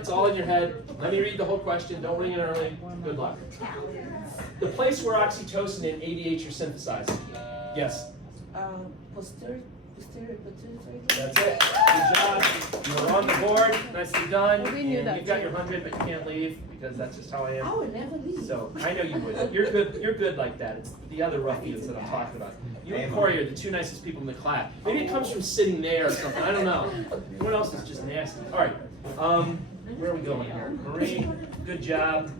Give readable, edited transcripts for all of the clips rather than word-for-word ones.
It's all in your head. Let me read the whole question. Don't ring it early. Good luck. The place where oxytocin and ADH are synthesized. Yes. Posterior pituitary. That's it. Good job. You're on the board. Nicely done. We knew And that you've got too. your 100, but you can't leave because that's just how I am. I would never leave. So I know you would. You're good. You're good like that. It's the other ruffians that I'm talking about. You and Corey are the two nicest people in the class. Maybe it comes from sitting there or something. I don't know. Everyone else is just nasty. All right. Where are we going here? Marie, good job.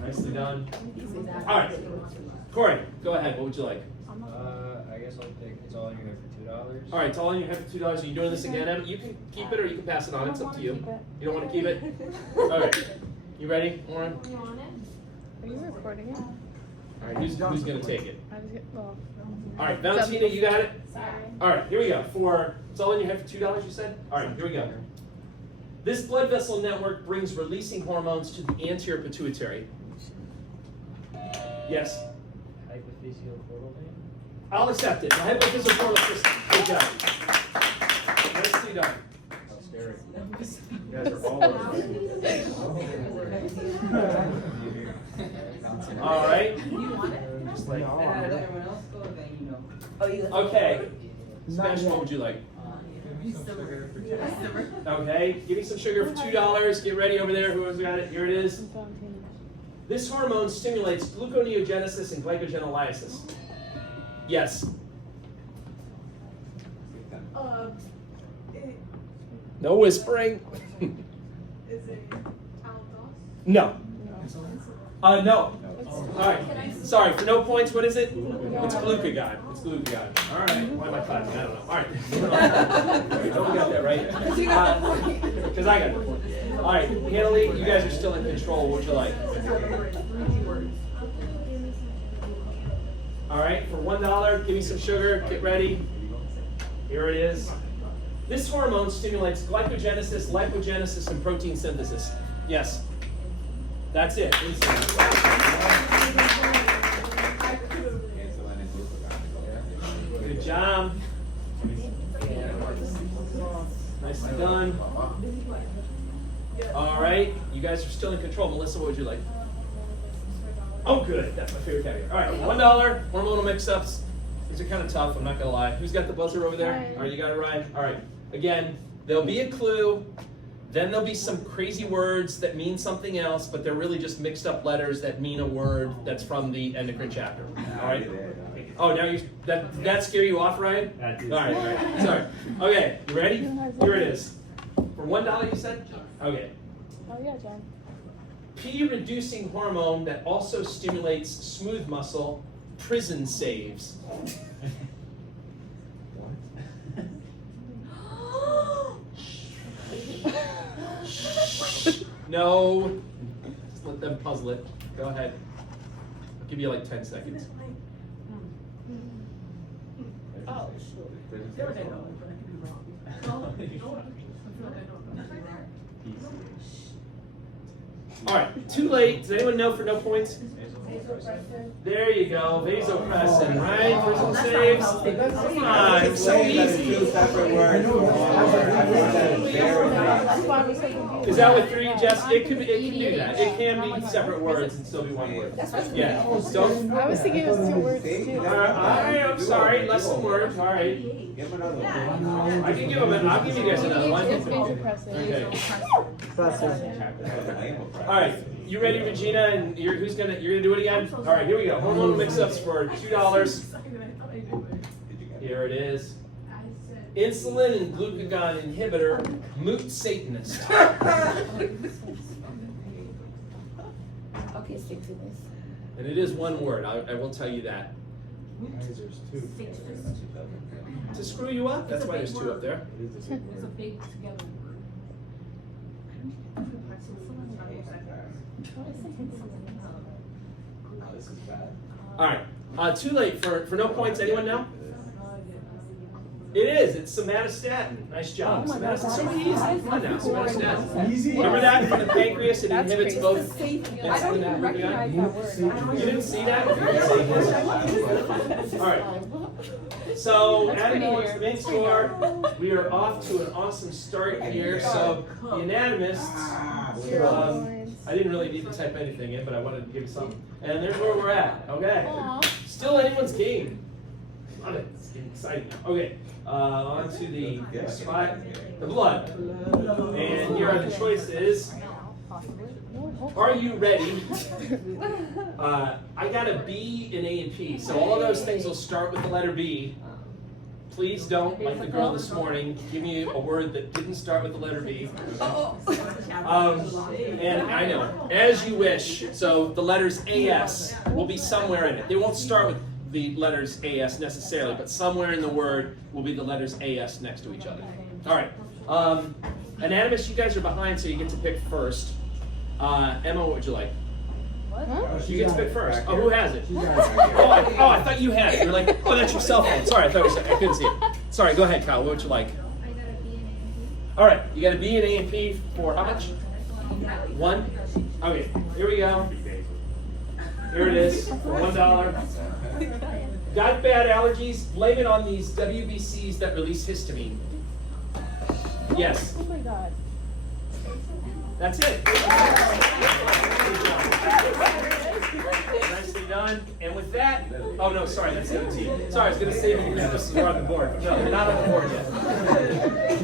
Nicely done. All right. Corey, go ahead. What would you like? I guess I'll take it's all in your head for $2. All right. It's all in your head for $2. Are you doing this again, Em? You can keep it or you can pass it on. It's up to you. You don't want to keep it? All right. You ready, Lauren? Are you recording it? All right. Who's going to take it? I was, well, All right. Valentina, you got it? sorry. All right, here we go. It's all in your head for $2, you said? All right, here we go. This blood vessel network brings releasing hormones to the anterior pituitary. Yes? Hypophyseal portal vein? I'll accept it. The hypophyseal portal system. Good job. Nicely done. How scary. You guys are all over. All right. Just like that. Okay. Spanish, what would you like? Okay, give me some sugar for $2. Get ready over there. Whoever's got it, here it is. This hormone stimulates gluconeogenesis and glycogenolysis. Yes. No whispering. Is it aldose? No. No. All right. Sorry, for no points, what is it? It's glucagon. It's glucagon. All right. Why am I clapping? I don't know. All right. Don't got that right. Because I got the point. All right, Hanley, you guys are still in control. What would you like? All right, for $1, give me some sugar. Get ready. Here it is. This hormone stimulates glycogenesis, lipogenesis, and protein synthesis. Yes. That's it. Good job. Nicely done. All right, you guys are still in control. Melissa, what would you like? Oh, good. That's my favorite category. All right, $1 hormonal mix-ups. These are kind of tough. I'm not gonna lie. Who's got the buzzer over there? All right, you got it right. All right. Again, there'll be a clue. Then there'll be some crazy words that mean something else, but they're really just mixed up letters that mean a word that's from the endocrine chapter. All right. Oh, now that scare you off, Ryan? All right. Sorry. Okay, you ready? Here it is. For $1, you said? Okay. Oh yeah, John. P-reducing hormone that also stimulates smooth muscle, prison saves. No. Just let them puzzle it. Go ahead. I'll give you like 10 seconds. Oh. There they go, but I could be wrong. All right, too late. Does anyone know for no points? There you go, vasopressin, right? Prison saves. Come on, it's so easy. Is that what threw you, Jess? It can do that. It can be separate words and still be one word. Yeah. Don't. I was thinking it was 2 words too. All right, I'm sorry. Less than words. All right. Give him another one. I can give them. I'll give you guys another one. It's vasopressin. Okay. All right. You ready, Regina? And you're gonna do it again? All right. Here we go. Hormonal mix-ups for $2. Here it is. Insulin and glucagon inhibitor, moot Satanist. Okay, stick to this. And it is one word. I will tell you that. To screw you up. That's why there's 2 up there. It's a big together word. All right. Too late for no points. Anyone know? It is. It's somatostatin. Nice job. Somatostatin. So easy. Come on now. Somatostatin. Easy. Remember that from the pancreas? It That's inhibits crazy. both. I don't even recognize that word. You didn't see that? All right. So, That's Adam pretty wants the weird. main score. We are off to an awesome start here. So, the unanimists. I didn't really need to type anything in, but I wanted to give you something. And there's where we're at. Okay. Aw. Still anyone's game. Love it. It's getting exciting now. Okay. On to the spot. The blood. And here are the choices. Possibly. No, hopefully. Are you ready? I got a B in A and P, so all of those things will start with the letter B. Please don't, like the girl this morning, give me a word that didn't start with the letter B. And I know, as you wish. So the letters AS will be somewhere in it. They won't start with the letters AS necessarily, but somewhere in the word will be the letters AS next to each other. All right. Anonymous, you guys are behind, so you get to pick first. Emma, what would you like? What? You get to pick first. Oh, who has it? I thought you had it. You're like, oh, that's your cell phone. Sorry, I couldn't see it. Sorry, go ahead, Kyle. What would you like? All right, you got a B and A and P for how much? 1? Okay, here we go. Here it is for $1. Got bad allergies? Blame it on these WBCs that release histamine. Yes. Oh my god. That's it. Nicely done. And with that, oh no, sorry, that's 17. Sorry, I was going to say that this is on the board. No, they're not on the board yet.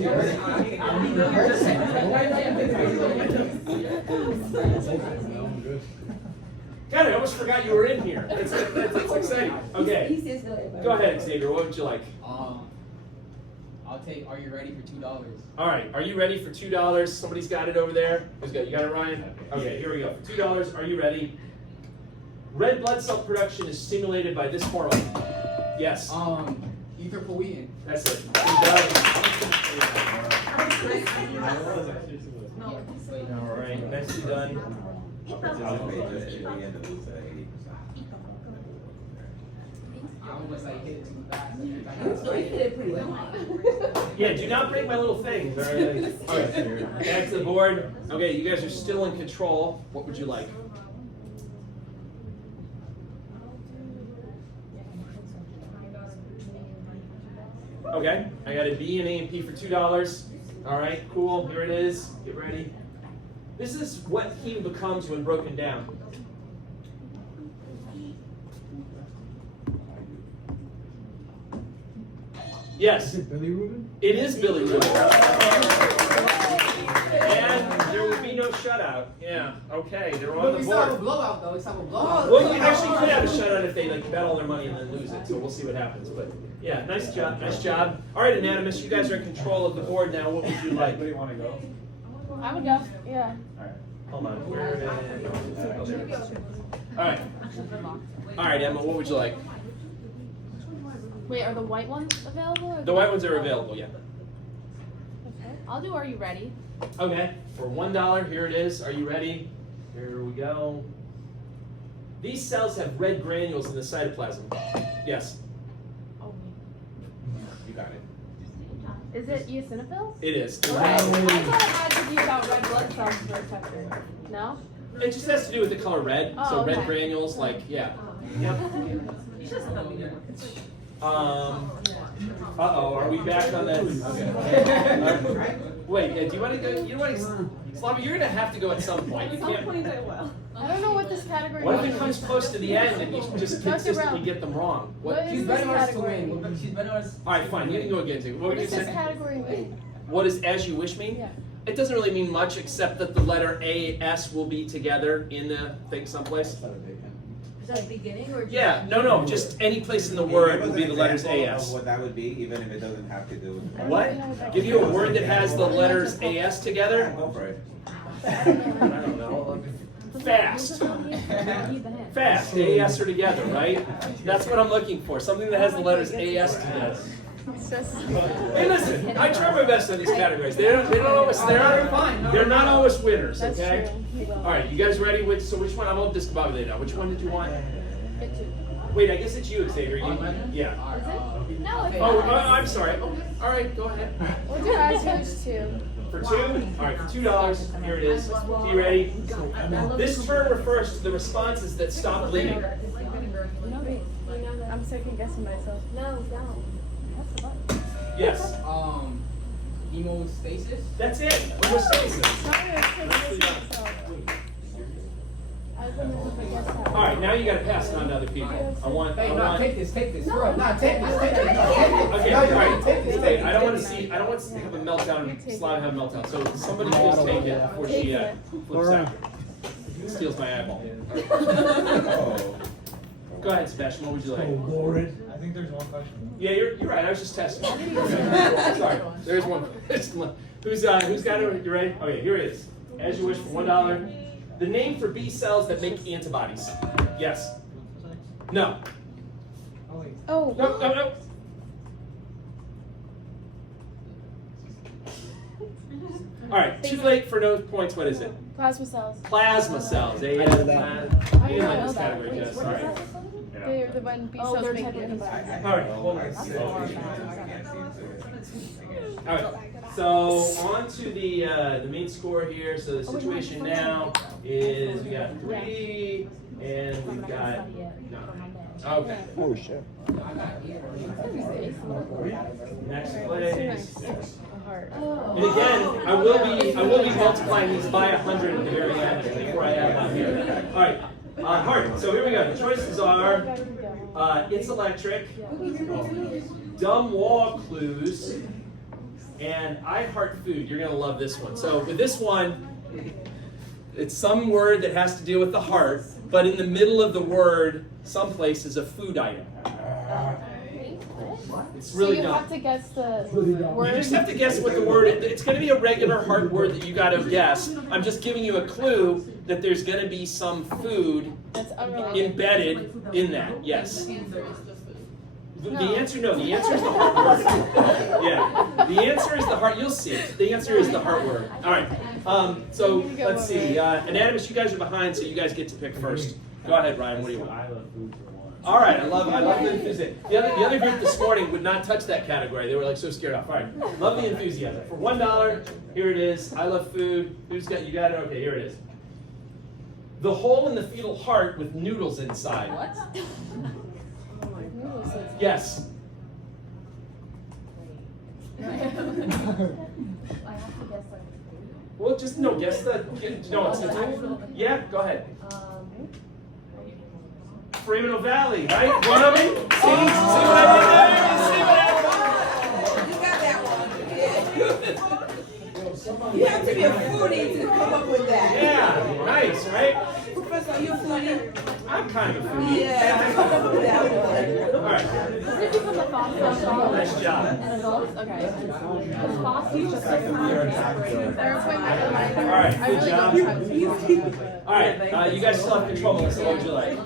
God, I almost forgot you were in here. It's exciting. Okay. Go ahead, Xavier. What would you like? I'll take, are you ready for $2? All right, are you ready for $2? Somebody's got it over there. Who's got it? You got it, Ryan? Okay, here we go. For $2, are you ready? Red blood cell production is stimulated by this hormone. Yes. Erythropoietin. That's it. All right, nicely done. I almost like hit it too fast. Yeah, do not break my little thing. All right, back to the board. Okay, you guys are still in control. What would you like? Okay, I got a B and A and P for $2. All right, cool. Here it is. Get ready. This is what heme becomes when broken down. Yes. Billy Rubin? It is Billy Rubin. And there will be no shutout. Yeah, okay, they're on the We still have a board. blowout though. It's have a blowout. Well, you actually could have a shutout if they like bet all their money and then lose it, so we'll see what happens. But yeah, nice job, nice job. All right, Anonymous, you guys are in control of the board now. What would you like? Where do you want to go? I would go. Yeah. Hold on. Where is All right. All right, Emma, what would you like? Wait, are the white ones available? Or The white ones are available, yeah. Okay. I'll do Are You Ready? Okay, for $1, here it is. Are you ready? Here we go. These cells have red granules in the cytoplasm. Yes, Oh, You got it. is it eosinophils? it is. Okay. I thought it had to be about red blood cells for a second. No? It just has to do with the color red. Oh, So red okay. granules, like, yeah. Yep. Uh-oh, are we back on that? Okay. Wait, do you want to go? You want to? Slava, you're gonna have to go at some point. You can't. I don't know what this category What if means. it comes close to the end and you just Dr. consistently Brown. get them wrong? What is She's this betting on us to category? win. She's betting on us. All right, fine. You can go again. What were What you does this saying? category mean? What does "as you wish" mean? Yeah. It doesn't really mean much, except that the letter A, S will be together in the thing someplace. Is that beginning or? Yeah, no, just any place in the word will be the letters Of AS. what that would be, even if it doesn't have to do with. I don't What? even know what that Give you a means. word that has the letters AS together? Go for it. I don't know. Fast. Fast. AS are together, right? That's what I'm looking for. Something that has the letters AS together. It's just. Hey, listen, I try my best on these categories. They're not always winners, That's okay? true. All right, you guys ready? So which one? I'm all discombobulated now. Which one did you want? It too. Wait, I guess it's you, Xavier. Yeah. Is it? No, it's Oh, not. I'm sorry. Oh, all right, go ahead. We'll do As You Wish too. For $2? All right, for $2, here it is. You ready? This term refers to the responses that stop bleeding. I'm second guessing myself. No, don't. That's the button. Yes. Hemostasis? That's it. Hemostasis. Sorry, I was second guessing myself. I was gonna guess that. All right, now you got to pass it on to other people. I want. Hey, I no, want. take this, bro. No, take this, Okay, take all this. right. Take this, Hey, I don't want to see. I don't want to have a meltdown. Slide have a meltdown. So somebody please take it before she flips out. Steals my eyeball. Oh. Go ahead, Sebastian. What would you like? I think there's one question. Yeah, you're right. I was just testing. Okay. Sorry. There's one. Who's got it? You ready? Okay, here it is. As you wish for $1. The name for B cells that make antibodies. Yes. No. Oh, wait. Oh. No. No. No. All right. Too late for no points. What is it? Plasma cells. Plasma cells. They I have didn't know this that. category, Jess. Sorry. They're the one B cells make antibodies. All right. Hold on. All right. So on to the main score here. So the situation now is we got 3 and we've got 9. Okay. Oh shit. Next place. A heart. And again, I will be multiplying these by 100 at the very end before I add one here. All right. Heart. So here we go. The choices are it's electric, dumb wall clues, and I heart food. You're gonna love this one. So with this one, it's some word that has to deal with the heart, but in the middle of the word, someplace is a food item. It's really so you dumb. have to guess the You word. just have to guess what the word is. It's going to be a regular heart word that you got to guess. I'm just giving you a clue that there's going to be some food That's unrelated. embedded in that. Yes. The No. answer, no. The answer is the heart word. Yeah. The answer is the heart. You'll see. The answer is the heart word. All right. So let's see. Anatomists, you guys are behind, so you guys get to pick first. Go ahead, Ryan. What do you want? I love food for one. All right, I love the enthusiasm. The other group this morning would not touch that category. They were like so scared off. All right, love the enthusiasm. For $1, here it is. I love food. Who's got? You got it. Okay, here it is. The hole in the fetal heart with noodles inside. What? Yes. I have to guess like. Well, just no. Guess the. No, it's yeah. Go ahead. Foraminal Valley, right? One of me. See what I did there? See what happened? You got that one. You have to be a foodie to come up with that. Yeah, nice, right? Professor, are you a foodie? I'm kind of a foodie. Yeah, come up with that one. All right. Does it become the phosphorus? Nice job. And adults? Okay. The phosphorus just like All right, I good really job. don't have to. All right, you guys still have control. Melissa, what would you like?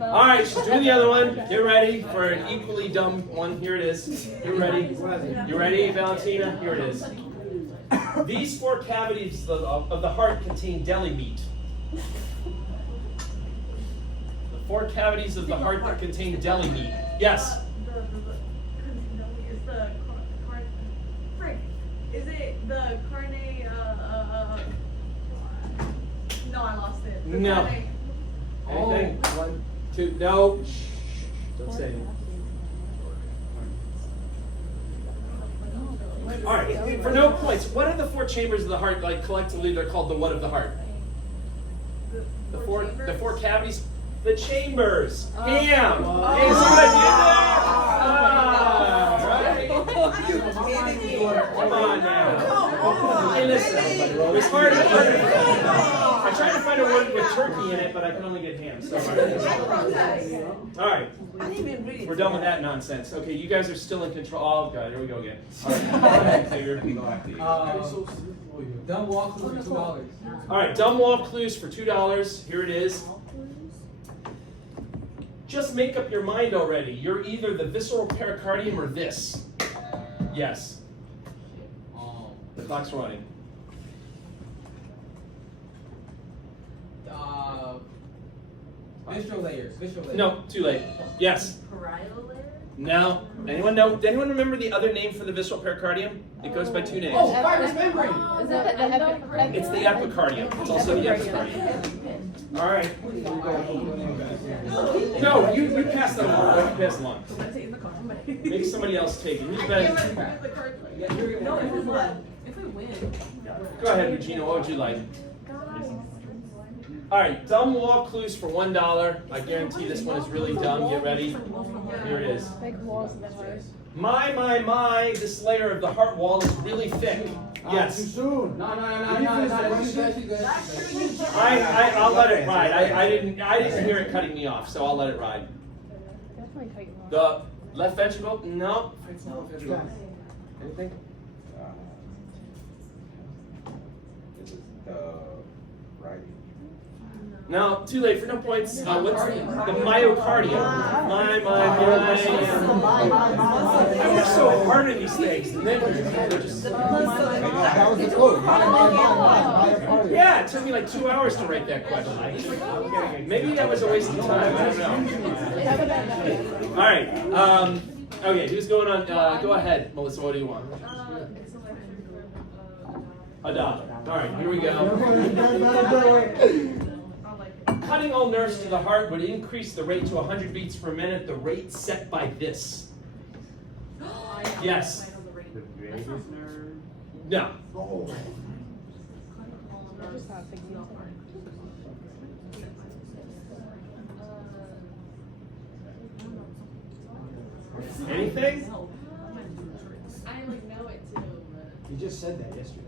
All right, she's doing the other one. Get ready for an equally dumb one. Here it is. You're ready. You ready, Valentina? Here it is. These 4 cavities of the heart contain deli meat. The 4 cavities of the heart that contain deli meat. Yes. Is it the carne? No, I lost it. The No. carne- Anything? 1, 2. No. Shh. Don't say anything. All right. For no points, what are the 4 chambers of the heart? Like collectively, they're called the what of the heart? The four cavities. The chambers. Ham. Hey, see what I did there? Right? Come on now. Hey, listen. It was harder. I tried to find a word with turkey in it, but I can only get ham. So all right. I didn't even read it. We're done with that nonsense. Okay, you guys are still in control. Oh, God, here we go again. All right. So you're, Dumb wall clue for $2. all right, dumb wall clues for $2. Here it is. Just make up your mind already. You're either the visceral pericardium or this. Yes. The clock's running. Visceral layers. No, too late. Yes. Parietal layer? No. Anyone know? Anyone remember the other name for the visceral pericardium? It goes by two names. Oh, fibrous membrane. Is it the epicardium? It's the epicardium. It's also the epicardium. All right. No, you pass that along. You pass along. Make somebody else take it. Who's better? No, if we what? If we win. Go ahead, Regina. What would you like? All right, dumb wall clues for $1. I guarantee this one is really dumb. Get ready. Here it is. Big walls of the heart. My, this layer of the heart wall is really thick. Yes. Too soon. No. She's good. I'll let it ride. I didn't hear it cutting me off, so I'll let it ride. Definitely cut you off. The left ventricle? No. It's not left ventricle. Anything? This is the writing. No, too late for no points. What's the myocardium? I work so hard in these things, and then they're just. That was the clue. Yeah, it took me like 2 hours to write that question. Maybe that was a waste of time. I don't know. All right. Okay, who's going on? Go ahead, Melissa. What do you want? $1. All right, here we go. Cutting all nerves to the heart would increase the rate to 100 beats per minute, the rate set by this. Yes. The vagus nerve. No. I just thought big deal. Anything? I like know it too, but. You just said that yesterday.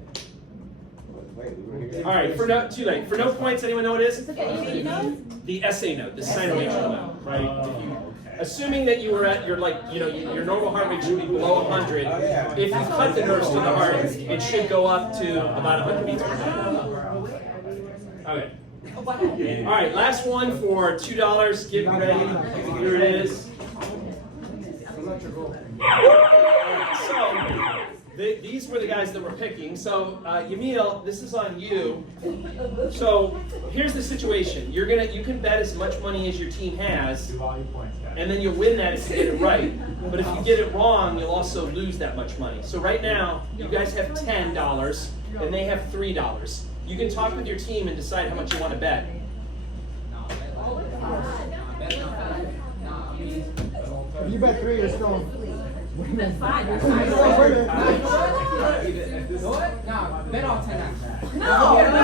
Wait, we were here. All right, too late. For no points, anyone know what it is? Okay, you know? The SA note, the sinoatrial note, right? Assuming that you were at your your normal heart rate should be below 100. If you cut the nerves to the heart, it should go up to about 100 beats per minute. Okay. All right, last one for $2. Get ready. Here it is. So these were the guys that were picking. So Yamil, this is on you. So here's the situation. You can bet as much money as your team has, and then you'll win that if you get it right. But if you get it wrong, you'll also lose that much money. So right now, you guys have $10, and they have $3. You can talk with your team and decide how much you want to bet. If you bet 3, you're still. That's fine. Nah, bet all 10 now.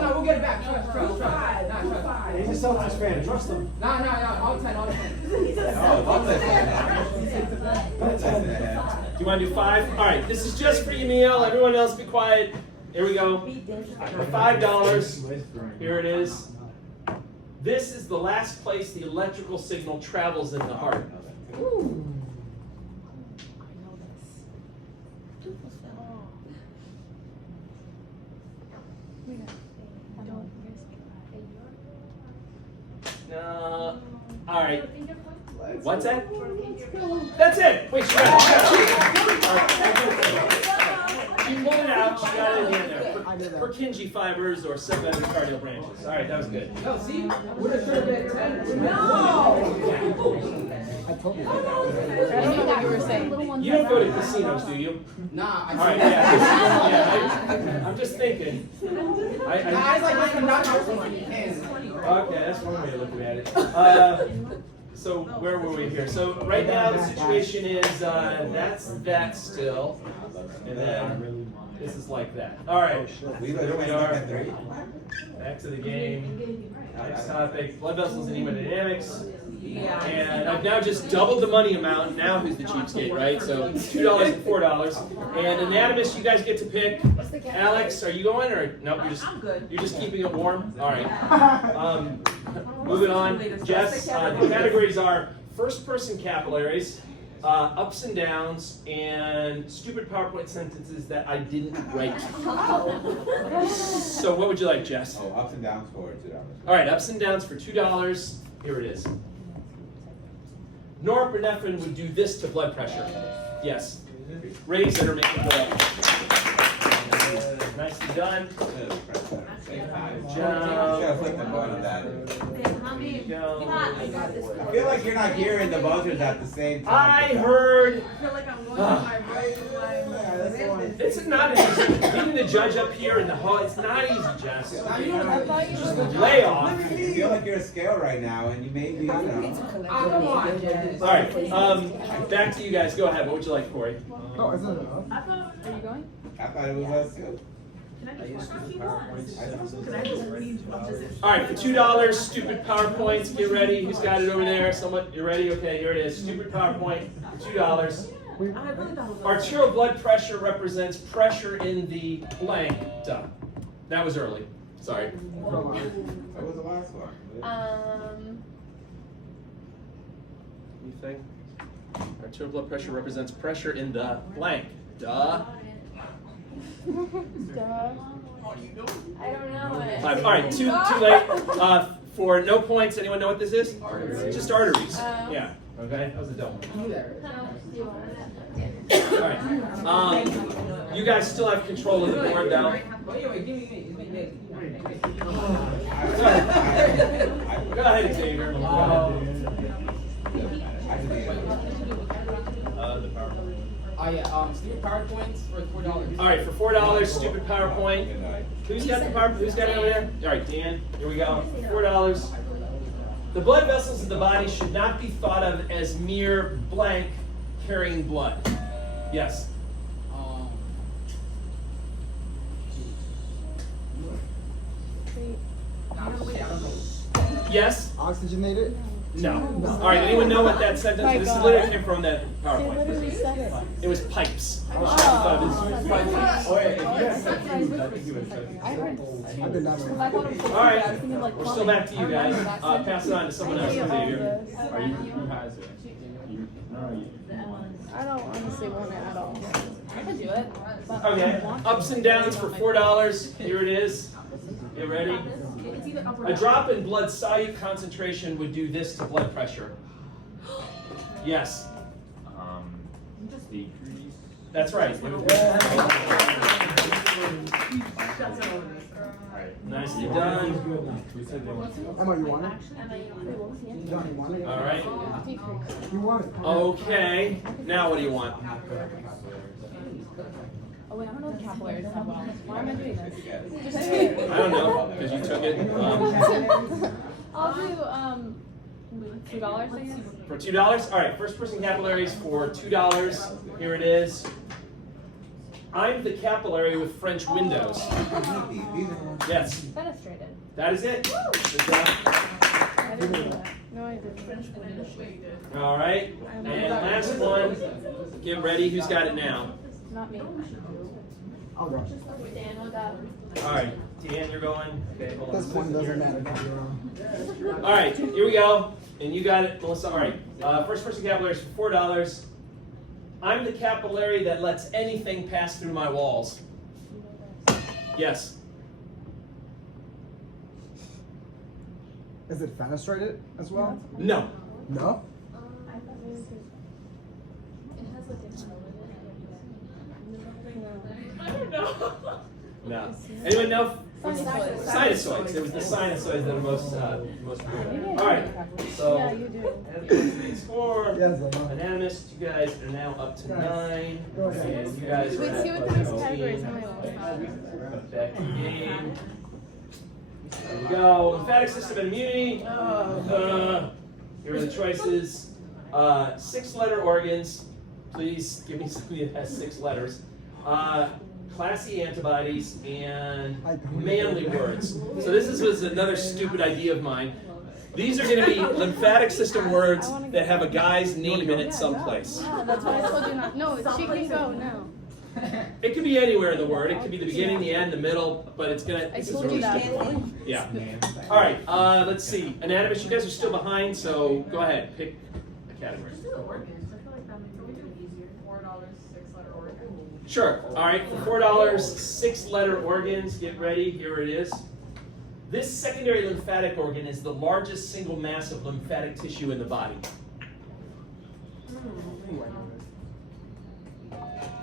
No, we'll get it back. Trust. He's a Celtics fan. Trust him. Nah, all 10. Do you want to do 5? All right, this is just for Yamil. Everyone else be quiet. Here we go. For $5, here it is. This is the last place the electrical signal travels in the heart. All right. What's that? That's it. Wait, she got it. She pulled it out. She got it in there. Purkinje fibers or subendocardial branches. All right, that was good. No, see? Would have turned at 10. I told you. I don't know what you were saying. You don't go to casinos, do you? Nah, All right, yeah. I'm just thinking. I like looking knock out somebody. Okay, that's one way of looking at it. So where were we here? So right now the situation is that's that still, and then this is like that. All right, We there we are. at 3. Back to the game. Next topic: blood vessels and hemodynamics. And I've now just doubled the money amount. Now who's the cheapskate, right? So $2 and $4. And anatomist, you guys get to pick. Alex, are you going or no? You're just keeping it warm. All right. Moving on. Jess, the categories are first-person capillaries, ups and downs, and stupid PowerPoint sentences that I didn't write. So what would you like, Jess? Oh, ups and downs for $2. All right, ups and downs for $2. Here it is. Norepinephrine would do this to blood pressure. Yes. Raise it or make it go up. Nicely done. Same time. Good You job. gotta flip the coin on that. There you go. I feel like you're not hearing the buzzers at the same time. I heard. I feel like I'm going to my break. It's not easy. Getting the judge up here in the hall, it's not easy, Jess. Just lay off. You feel like you're a scale right now, and you may be, you know. Come on, Jazz. All right, back to you guys. Go ahead. What would you like, Corey? Oh, isn't it enough? Are you going? I thought it was us too. Can I just watch you once? Can I just read what this is? All right, for $2, stupid PowerPoints. Get ready. Who's got it over there? Someone, you ready? Okay, here it is. Stupid PowerPoint for $2. I really thought it was Arterial blood pressure represents pressure in the blank. Duh. That was early. Sorry. What was the last one? You think? Arterial blood pressure represents pressure in the blank. Duh. Duh. I don't know it. All right, too late. For no points, anyone know what this is? It's just arteries. Yeah. Okay, that was a dumb one. All right. You guys still have control of the board now. Go ahead, Xavier. The PowerPoint. Oh yeah, stupid PowerPoints for $4. All right, for $4, stupid PowerPoint. Who's got the PowerPoint? Who's got it over there? All right, Dan. Here we go. $4. The blood vessels in the body should not be thought of as mere blank carrying blood. Yes. Yes. Oxygenated? No. All right. Anyone know what that sentence? This is literally came from that PowerPoint. said it. It was pipes. Oh, I heard. I did not know. All right. We're still back to you guys. Pass it on to someone else, Xavier. Are you, who has it? You, no, you. I don't honestly want it at all. I could do it. but I Okay. don't want to. Ups and downs for $4. Here it is. Get ready. It's either up or A down. drop in blood solute concentration would do this to blood pressure. Yes, Decrease. that's right. It would- Nicely done. Emma, you want it? John, you want it? All right. You want it? Okay. Now what do you want? Oh wait, I don't know the capillaries that well. Why am I doing this? Just I don't know because you took it. I'll do $2, I guess. For $2. All right. First person capillaries for $2. Here it is. I'm the capillary with French windows. Yes, Fenestrated. that is it. Good job. I didn't do that. No, I didn't. All right. And last one. Get ready. Who's got it now? Not me. I'll go. Dan will go. All right, Dan, you're going. Okay, hold on. This point doesn't matter. Don't be wrong. All right, here we go. And you got it, Melissa. All right. First person capillaries for $4. I'm the capillary that lets anything pass through my walls. Yes. Is it fenestrated as well? No. No? I don't know. No. Anyone know? Sinusoids. Sinusoids. It was the sinusoids that are most important. All right. So. Yeah, you do. Score. Yes, I know. Unanimous. You guys are now up to 9. Go ahead. And you guys are Wait, at see what the next categories am I on? back to the game. There we go. Lymphatic system and immunity. Here are the choices. 6-letter organs. Please give me something that has 6 letters. Classy antibodies and manly words. So this was another stupid idea of mine. These are going to be lymphatic system words that have a guy's name in it someplace. Yeah, that's what I told you not. No, she can go now. It could be anywhere in the word. It could be the beginning, the end, the middle, but it's gonna. I This is told you really that. stupid. Yeah. All right. Let's see. Anatomists, you guys are still behind, so go ahead. Pick a category. Just do the organs. I feel like that makes it easier. $4, 6-letter organ. Sure. All right. For $4, 6-letter organs. Get ready. Here it is. This secondary lymphatic organ is the largest single mass of lymphatic tissue in the body.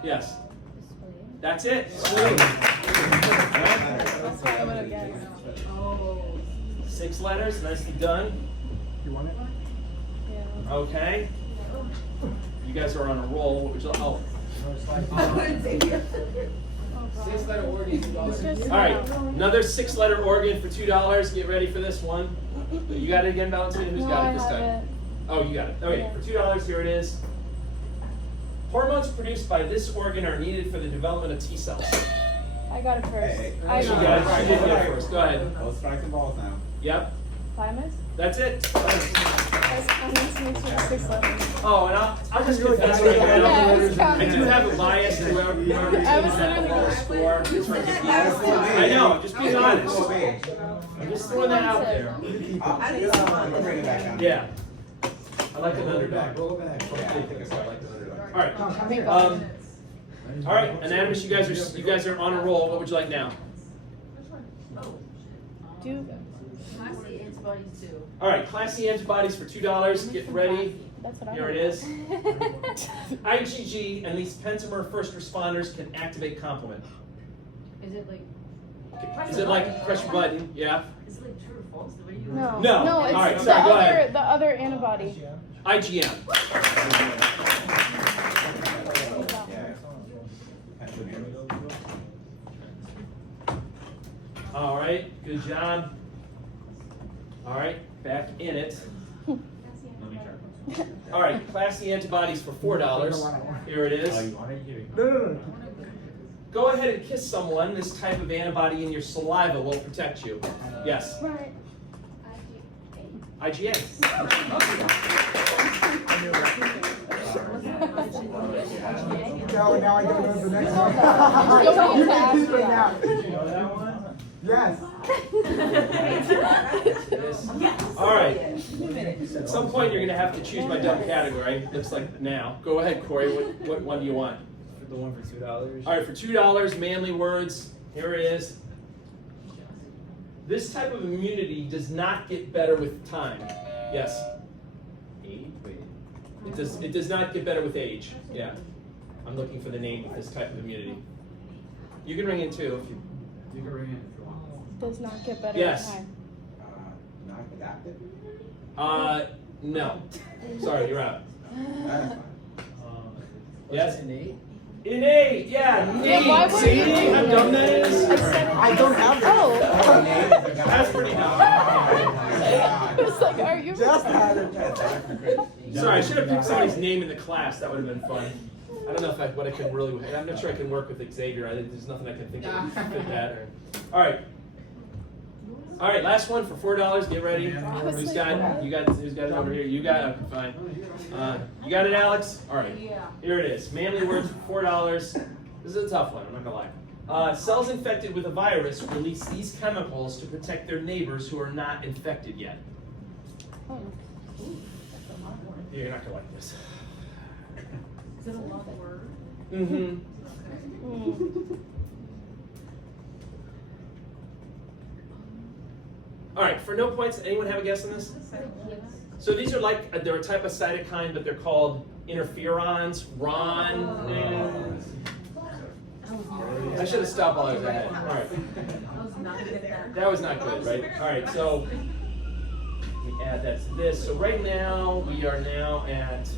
Yes. That's it. Sweet. That's what I would have guessed. 6 letters, nicely done. You want it? Yeah. Okay. You guys are on a roll. What would you? Oh. No, it's like, Oh, God. 6-letter organ, $2. All right. Another 6-letter organ for $2. Get ready for this one. You got it again, Valentina. Who's No, got I it this have time? it. Oh, you got it. Okay, Yeah. for $2, here it is. Hormones produced by this organ are needed for the development of T cells. I got it first. Hey, I She know. got it. She did get it first. Go ahead. Let's strike the balls now. Yep. Thymus? That's it. I'm going to make sure 6 letters. Oh, and I'll just confess right Yeah, now. it's I do have a bias to whoever team I was has the literally lowest score. It's right here. That's so big. I know, I'm just being honest. So big. I'm just throwing that out there. I'll bring it back down. Yeah. I like an underdog. Roll back. Yeah, I think it's I like the underdog. All right. Thank God. All right, Anonymous, you guys are on a roll. What would you like now? Do Classy antibodies too. All right, classy antibodies for $2. Get ready. That's what I Here it want. is. IgG and these pentamer first responders can activate complement. Is it like, Is it like press your button? Yeah. is it like true or false? The way you No. No. No, it's All right, the sorry, go other ahead. the other antibody. IgM. All right, good job. All right, back in it. All right, classy antibodies for $4. Here it is. No. Go ahead and kiss someone. This type of antibody in your saliva will protect you. Yes. Right. IgA. No, now I don't know the next one. Don't need to ask you that. You know that one? Yes. All right. At some point, you're going to have to choose my dumb category. Looks like now. Go ahead, Corey. What one do you want? the one for $2. All right, for $2, manly words. Here it is. This type of immunity does not get better with time. Yes. It does not get better with age. Yeah. I'm looking for the name of this type of immunity. You can ring in too if you. You can ring it if you want. Does not get better Yes. with time. Not adapted? No. Sorry, you're out. That's fine. Yes? Innate? Innate, yeah, Yeah, why innate. would See you do how that? dumb that is? I said it. I don't have that. Oh. That's pretty dumb. I was like, are you? Just had it. Sorry, I should have picked somebody's name in the class. That would have been fun. I don't know if what I can really. I'm not sure I can work with Xavier. There's nothing I can think of to fit that. All right. All right, last one for $4. Get ready. Who's got? Who's got it over here? You got it. Fine. You got it, Alex. All right. Here it is. Manly words for $4. This is a tough one. I'm not gonna lie. Cells infected with a virus release these chemicals to protect their neighbors who are not infected yet. Oh. You're not gonna like this. Is it a long word? Mm-hmm. Mm. All right. For no points, anyone have a guess on this? So these are like they're a type of cytokine, but they're called interferons. I should have stopped while I was ahead. All right. That was not good, right? All right. So we add that to this. So right now we are now at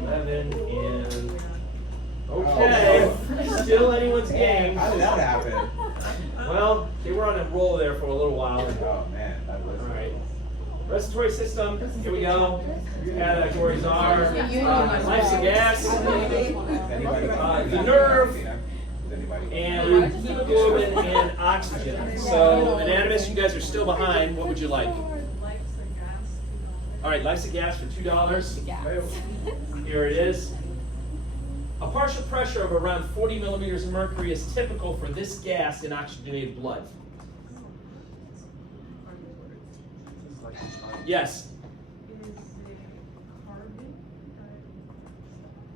11 and okay. Still anyone's game. How did that happen? Well, they were on a roll there for a little while. Oh man, that was. All right. Respiratory system, here we go. Categories are life's a gas, the nerve, and hemoglobin and oxygen. So, Anonymous, you guys are still behind. What would you like? All right, life's a gas for $2. Here it is. A partial pressure of around 40 millimeters of mercury is typical for this gas in oxygenated blood. Yes.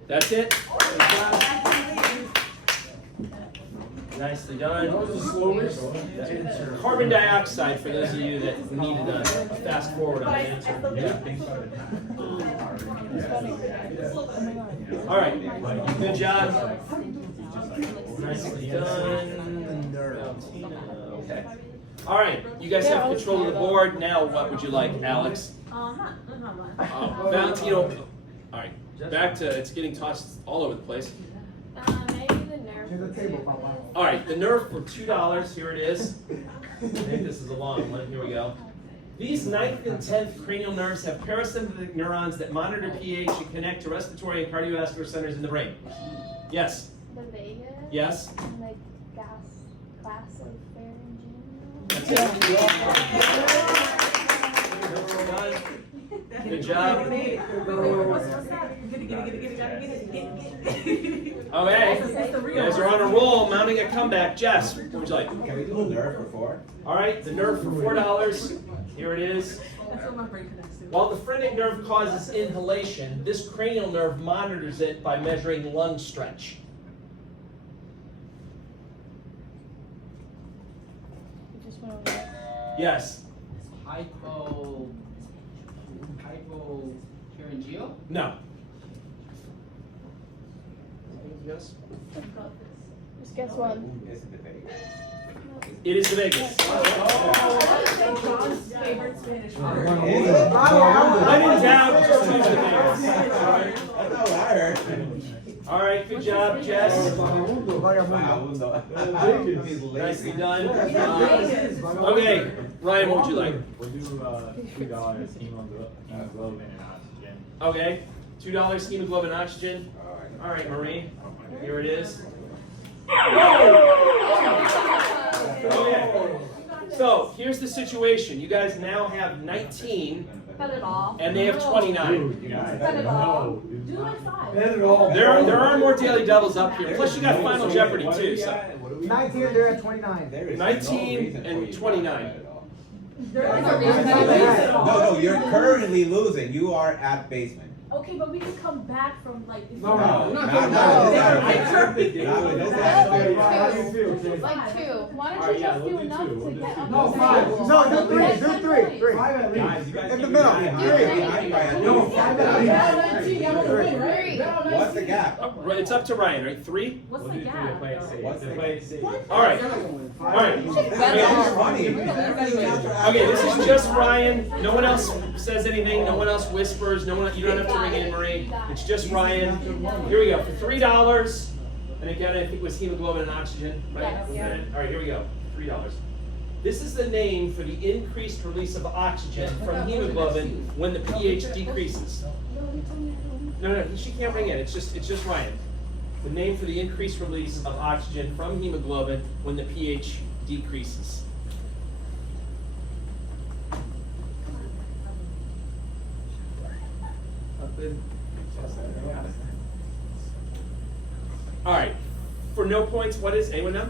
That's it. Nicely done. Carbon dioxide, for those of you that needed a fast forward on the answer. All right. Good job. Nicely done. All right, you guys have control of the board. Now, what would you like, Alex? Not much. Valentino. All right, back to it's getting tossed all over the place. Maybe the nerve. Here's the table, Papa. All right, the Nerf for $2. Here it is. I think this is a long one. Here we go. These 9th and 10th cranial nerves have parasympathetic neurons that monitor pH and connect to respiratory and cardiovascular centers in the brain. Yes. The Vegas. Yes. And the class of pharyngeal. That's it. Good job. What's that? Get it. Okay. You guys are on a roll, mounting a comeback. Jess, what would you like? Can we do a nerve for 4? All right, the nerve for $4. Here it is. That's what my brain connects to. While the phrenic nerve causes inhalation, this cranial nerve monitors it by measuring lung stretch. You just went over there. Yes. Hypopharyngeal? No. Yes. Just guess one. Is it the Vegas? It is the Vegas. John's favorite Spanish word. When in doubt, just choose the Vegas. That's not what I heard. All right, good job, Jess. Wow. Nicely done. Okay, Ryan, what would you like? We'll do $2 hemoglobin and oxygen. Okay, $2 hemoglobin oxygen. All right, Marie, here it is. Okay. So here's the situation. You guys now have 19, Cut it off. and they have 29. Cut it off. Do like 5. There are more daily doubles up here. Plus, you got Final Jeopardy too. So 19, they're at 29. There is 19 no reason and for you to 29. do that at all. There's a reason. No, you're currently losing. You are at basement. Okay, but we can come back from like. No, No, not not that. with this attitude. Not with this attitude. How do you feel? Like 2. Why All don't right, you yeah, just we'll do do enough two. to We'll get do up No, the 5. table? No, do 3. That's Do 3. 10 3. points. 5 at Guys, least. you guys In the keep middle. your eye on 3. Behind by at No, least. 5 at least. 3. What's the gap? Right, it's up to Ryan, right? 3. What's We'll the do 3 to gap? play it safe. What's To the play it safe. All right. All right. That's funny. Okay, this is just Ryan. No one else says anything. No one else whispers. No one. You don't have to ring in, Marie. It's just Ryan. Here we go for $3. And again, I think it was hemoglobin and oxygen, right? Yes. All right, here we go. $3. This is the name for the increased release of oxygen from hemoglobin when the pH decreases. No, she can't ring in. It's just Ryan. The name for the increased release of oxygen from hemoglobin when the pH decreases. All right. For no points, what is anyone know?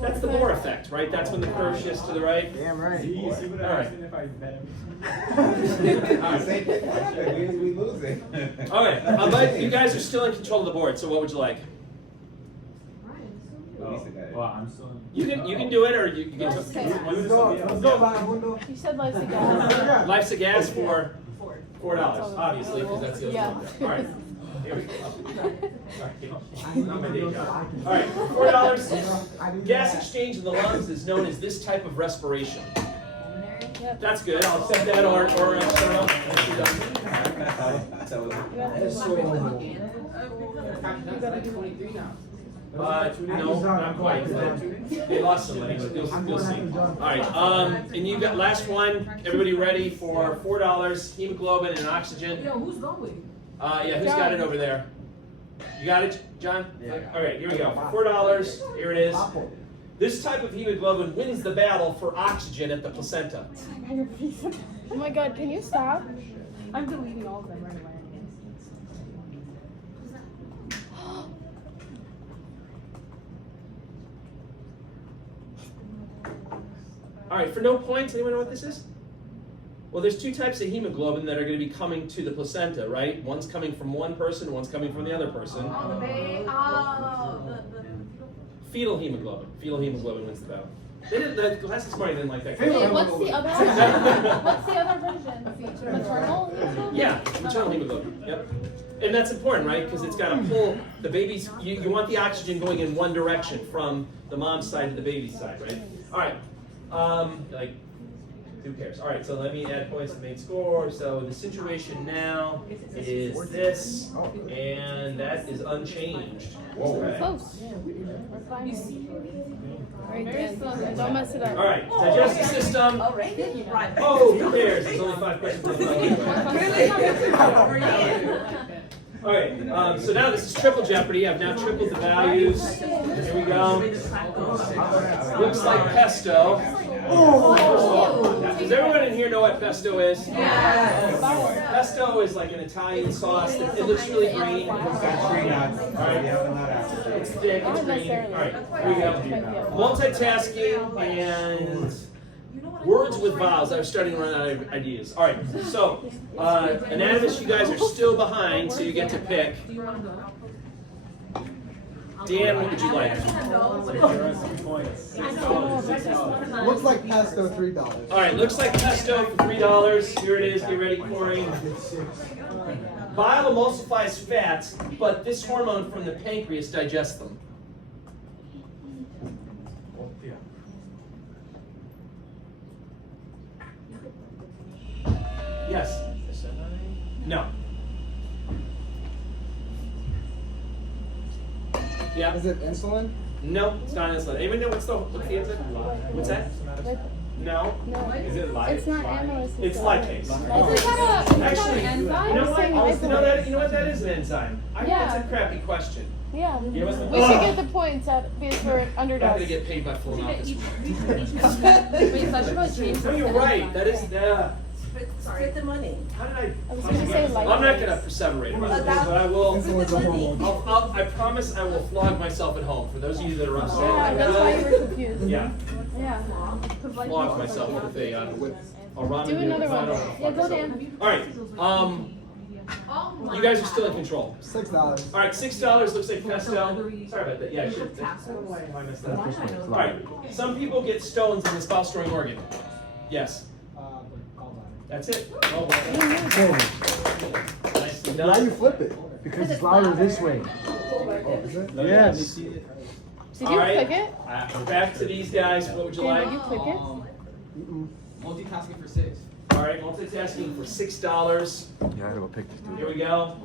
That's the Bohr effect, right? That's when the curve shifts to the right. Damn right. See what All I right. was saying if I bet him? Same thing happened. We losing. Okay, but you guys are still in control of the board. So what would you like? Well, I'm still in. You can do it, or you can. Let's Let's go, Vagabundo. You said life's a gas. Life's a gas for $4, obviously, because that's the other Yeah. one. All right. Here we go. Not my day job. All right, $4. Gas exchange in the lungs is known as this type of respiration. That's good. I'll set that or external. No, not quite. They lost somebody, but you'll see. All right, and you got last one. Everybody ready for $4 hemoglobin and oxygen? Yo, who's going? Yeah, who's got it over there? You got it, John? Yeah. All right, here we go. $4. Here it is. This type of hemoglobin wins the battle for oxygen at the placenta. Oh my god, can you stop? I'm deleting all of them right away. All right, for no points, anyone know what this is? Well, there's two types of hemoglobin that are going to be coming to the placenta, right? One's coming from one person, one's coming from the other person. Oh, the baby. Fetal hemoglobin. Fetal hemoglobin wins the battle. The class this morning didn't like that. Wait, what's the other version? What's the other version? Maternal hemoglobin? Yeah, maternal hemoglobin. Yep. And that's important, right? Because it's got to pull the baby's. You want the oxygen going in one direction from the mom's side to the baby's side, right? All right. Like, who cares? All right, so let me add points to the main score. So the situation now is this, and that is unchanged. Okay. Close. We're fine. Very good. Don't mess it up. All right, digestive system. Already? Right. Oh, who cares? There's only 5 questions left. All right, so now this is triple jeopardy. I've now tripled the values. Here we go. Looks like pesto. Does everyone in here know what pesto is? Yes. Pesto is like an Italian sauce. It looks really green. It's thick, it's green. All right, here we go. Multitasking and words with vowels. I was starting to run out of ideas. All right, so anatomists, you guys are still behind, so you get to pick. Dan, what would you like? Looks like pesto, $3. All right, looks like pesto for $3. Here it is. Get ready, Corey. Bile emulsifies fats, but this hormone from the pancreas digests them. Yes. No. Yeah. Is it insulin? No, it's not insulin. Anyone know what's the answer? What's that? No. No. Is it live? It's not amylase. It's lipase. Isn't that a Actually, enzyme? you know what? Saying You know what? That is an enzyme. I think that's a crappy question. Yeah. Yeah, what's the- We should get the points because we're I'm not underdogs. gonna get paid by full office. Wait, so I should probably change No, you're right. That is the. Split the money. How did I? I was gonna say I'm not gonna perseverate about it, but I will. Insulin's a hormone. I promise I will flog myself at home. For those of you that are upset, Yeah, I that's why you will. were confused. Yeah, Yeah. flog myself with a ramen Do another one. noodle. Yeah, go Dan. All right. You guys are still in control. $6. All right, $6 looks like pesto. Sorry about that. Yeah, I should. Why am I messed that up? All right. Some people get stones in the spouse destroying organ. Yes. That's it. Oh, well. Nicely Now done. you flip it. Because it's louder this way. Oh, is it? Yes. Did All you right. click it? Back to these guys. What would you Dan, like? did you click it? Multitasking for 6. All right, multitasking for $6. Yeah, I gotta go pick this dude. Here we go.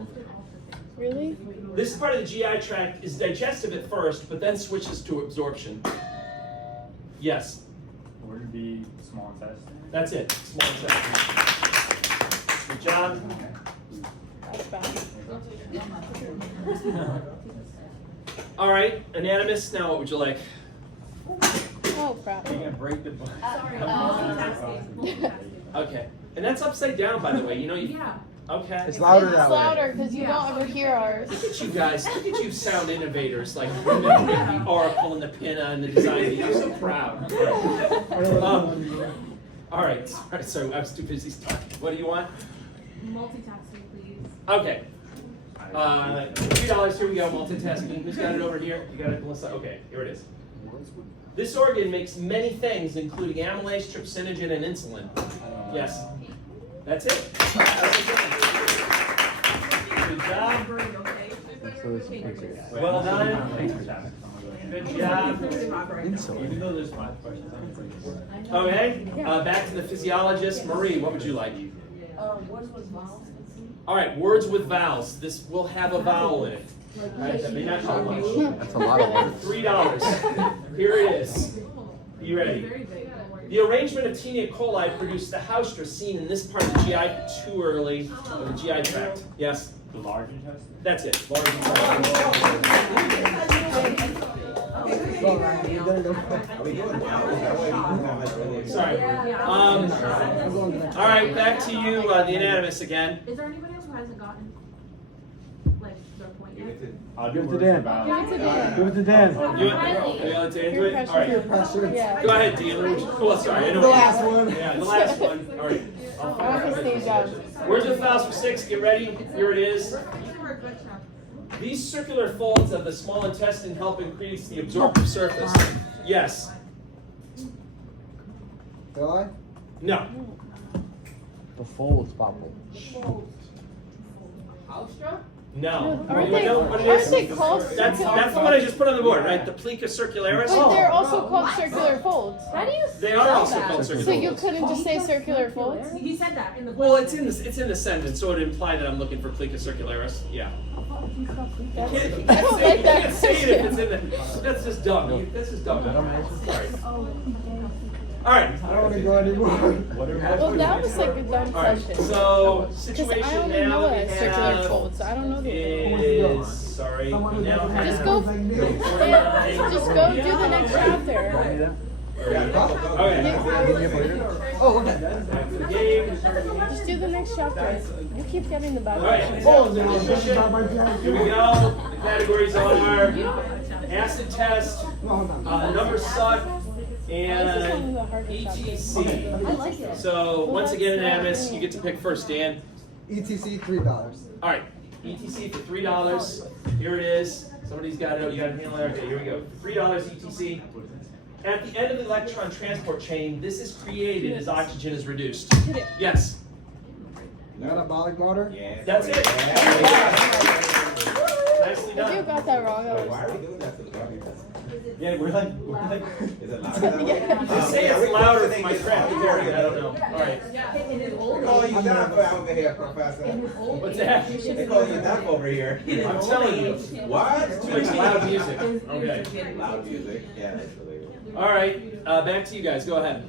Really? This part of the GI tract is digestive at first, but then switches to absorption. Yes, Would it be small intestine? that's it. Small intestine. Good job. That's bad. All right, anatomist. Now, what would you like? Oh crap. You're gonna break the bone. Okay, and that's upside down, by the way. You know you. Yeah. Okay. It's louder It's that way. louder because you don't ever hear ours. Look at you guys. Look at you, sound innovators like the Oracle and the Pinna and the design bee. I'm so proud. All right. Sorry, I was too busy talking. What do you want? Multitasking, please. Okay. $3. Here we go. Multitasking. Who's got it over here? You got it, Melissa. Okay. Here it is. This organ makes many things, including amylase, trypsinogen, and insulin. Yes. That's it. Good job. So this picture. Well done. Good job. Even though there's 5 questions, I'm pretty sure. Okay. Back to the physiologist. Marie, what would you like? Words with vowels. All right. Words with vowels. This will have a vowel in it. All right. That may not show much. That's a lot of words. $3. Here it is. You ready? The arrangement of Taenia coli produced the house seen in this part of the GI too early, or the GI tract. Yes? The large intestine? That's it. Large intestine. Sorry. All right, back to you, the anatomist again. Is there anybody else who hasn't gotten, like, their point yet? I'll Give it to words Dan. about- Give it to Dan. Give it to Dan. You want to do it? All right. Pressure. Yeah. Go ahead, Dean. Oh, sorry. I know. The last one. Yeah, the last one. All right. I want to stay down. Words with vowels for 6. Get ready. Here it is. These circular folds of the small intestine help increase the absorptive surface. Yes. Do I? No. The folds, Pablo. Haustra? No. Aren't Anyone they, know what it aren't is? they called That's circular the one I just put on the board, right? The plica circularis. But they're also called circular folds. How do you They spell are also that? called circular So you folds. couldn't just say circular folds? He said that in the. Well, it's in the sentence, so it would imply that I'm looking for plica circularis. Yeah. That's, You I can't don't say, like you that can't say it if it's question. in the. That's just dumb. That's just dumb. Sorry. All right. I don't want to go anymore. Well, that was like a dumb All right. question. So Because situation I only now know that a we circular have fold, so I don't know the other one. is sorry. We now have Just go, yeah, just go do the next chapter. Okay. Oh, okay. Back to the game. Just do the next chapter. You keep getting the bad All right. questions. Here we go. The categories are acid test, numbers suck, and ETC. I like it. So once again, Anamus, you get to pick first, Dan. ETC $3. All right, ETC for $3. Here it is. Somebody's got it. You got a handle there. Okay, here we go. $3 ETC. At the end of the electron transport chain, this is created as oxygen is reduced. Yes. Metabolic motor. Yeah. That's it. Nicely If you done. got that wrong, I Why was. are we doing that to the body? Yeah, we're like, Is it loud enough? Just say it's louder for my crappy hearing. I don't know. All right. They call you deaf over here, Professor. What's that? They call you deaf over here. I'm telling you. What? Too much loud music. Okay. Loud music. Yeah, that's illegal. All right. Back to you guys. Go ahead.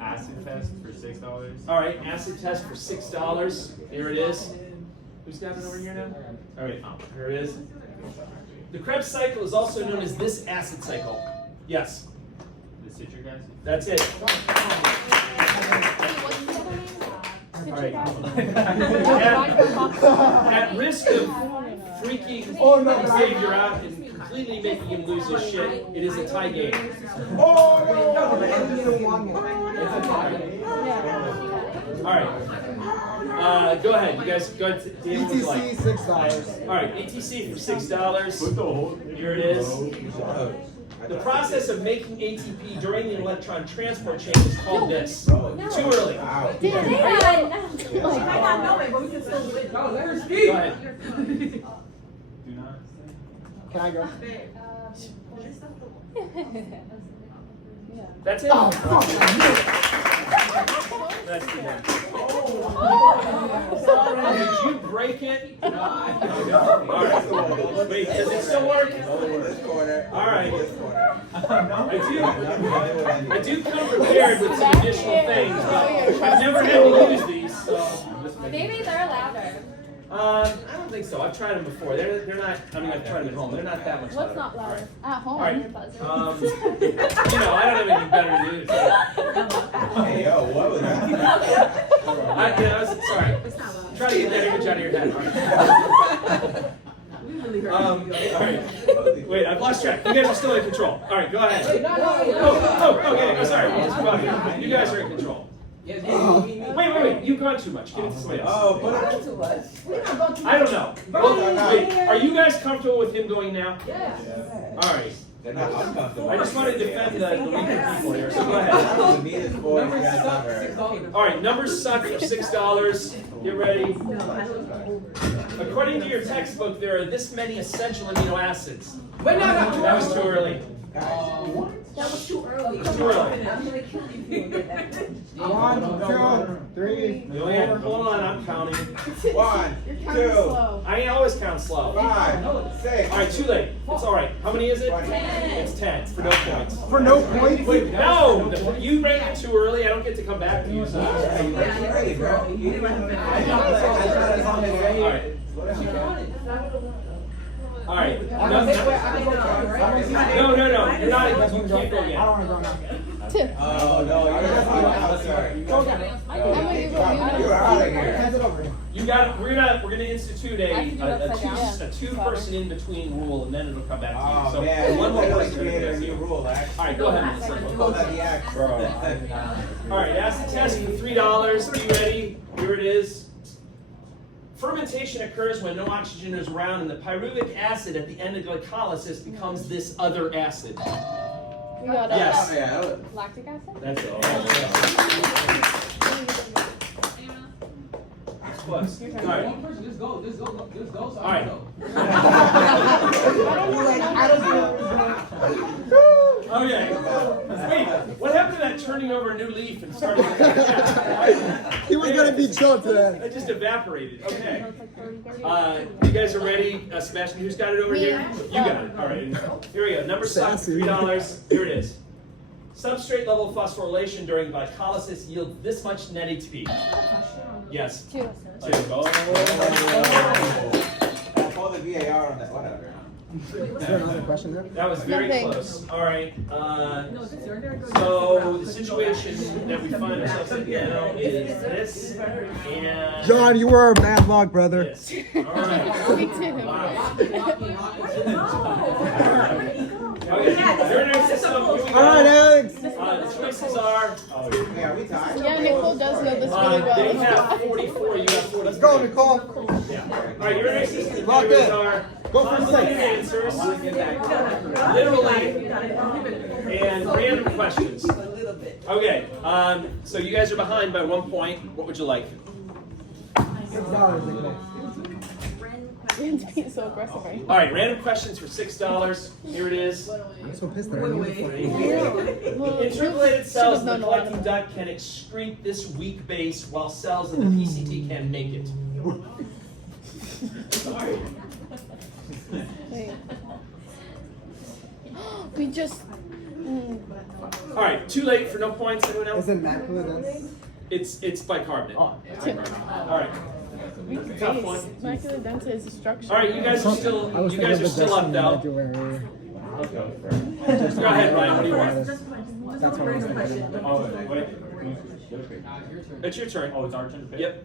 acid test for $6. All right. Acid test for $6. Here it is. Who's got it over here now? All right. Here it is. The Krebs cycle is also known as this acid cycle. Yes. The citric acid? That's it. All right. At risk of freaking Xavier out and completely making him lose his shit, it is a tie game. Oh, All right. Go ahead. You guys go ahead. Dan, what would you like? ETC $6. All right. ETC for $6. Here it is. The process of making ATP during the electron transport chain is called this. Too early. Wow. Dan, I got no way, but we can still do it. No, let her Go speak. ahead. Do not. Can I go? That's it. Oh, fuck. That's the end. Did you break it? No. All right. Wait, does it still work? This corner. All right. This corner. I do come prepared with some additional things, but I've never had to use these, so. Maybe they're louder. I don't think so. I've tried them before. They're not. I mean, I've tried them at home. They're not that much What's louder. not All right. louder? At home. All right. You know, I don't have anything better to do. So. Hey, yo, what was that? Sorry. Try to get that image out of your head. All right. Wait, I've lost track. You guys are still in control. All right, go ahead. Okay. Sorry. Let's move on. You guys are in control. Wait. You've gone too much. Give it to somebody else. Oh, put Not it. too much. We not going too I don't know. No. Wait, are you guys comfortable with him going now? Yeah. All right. They're not uncomfortable. I just want to defend the weaker people here, so go ahead. That was the meanest voice you guys Suck, ever heard. $6. All right, numbers suck for $6. Get ready. According to your textbook, there are this many essential amino acids. Wait, no. That was too early. That was too early. It's too early. I'm gonna kill you if you don't get that. 1, 2, 3, We only had, hold on, I'm counting. 1, You're 2, counting slow. I always count slow. 5, 6. All right, too late. It's all right. How many is it? 10. It's 10 for no points. For no points? No, you ran it too early. I don't get to come back to you. So. Yeah, you went too early, bro. You didn't even All right. All right. I can take away, I can go twice, right? No. You're not. You can't go I yet. don't want to go now. Oh, no, you're outside. I'm gonna give you You're out of here. Hands it over. You got it. We're gonna institute I have to do it upside down. a two-person in between rule, and then it'll come back to you. Oh, So man. one more We're person. gonna create a new rule, Ax. All right, go ahead. Melissa. We'll call that the Ax, bro. All right, acid test for $3. Be ready. Here it is. Fermentation occurs when no oxygen is around, and the pyruvic acid at the end of glycolysis becomes this other acid. We got Yes. Yeah, that was. lactic acid. That's it. close. All right. One person, just go, so All right. I go. Okay. Wait, what happened to that turning over a new leaf and starting? He was gonna be chill today. It just evaporated. Okay. You guys are ready? Sebastian, who's got it over here? You got it. All right. Here we go. Number 7, $3. Here it is. Substrate level phosphorylation during glycolysis yields this much net HP. Yes. 2. Call the VAR on that, whatever. Is there another question there? That was very Nothing. close. All right. So the situation that we find ourselves in now is this and John, you were a bad luck, brother. this. All right. Me too. Okay. Your next system. Here we go. All right, Alex. The choices are. Hey, are we tied? Yeah, Nicole does know this really well. They have 44. You have 43. Let's go, Nicole. Yeah. All right. Your next system Lock in. are Go for convoluted 6. answers, literally, and random questions. Okay. So you guys are behind by 1 point. What would you like? $6. Rand's being so aggressive right All right, random questions for $6. Here it is. I'm so pissed at you. Interpolated cells in the known a lot collecting about duct can excrete this weak base while cells in the PCT can make it. Sorry. Wait. We just. All right, too late for no points. Anyone Is else? it macular? It's bicarbonate. All right. Tough one. Macular densa is a structure. All right, you guys are still up though. Go ahead, Ryan. What do you want? That's what I was thinking. Oh, wait. It's your turn. Oh, it's our turn to pick? Yep.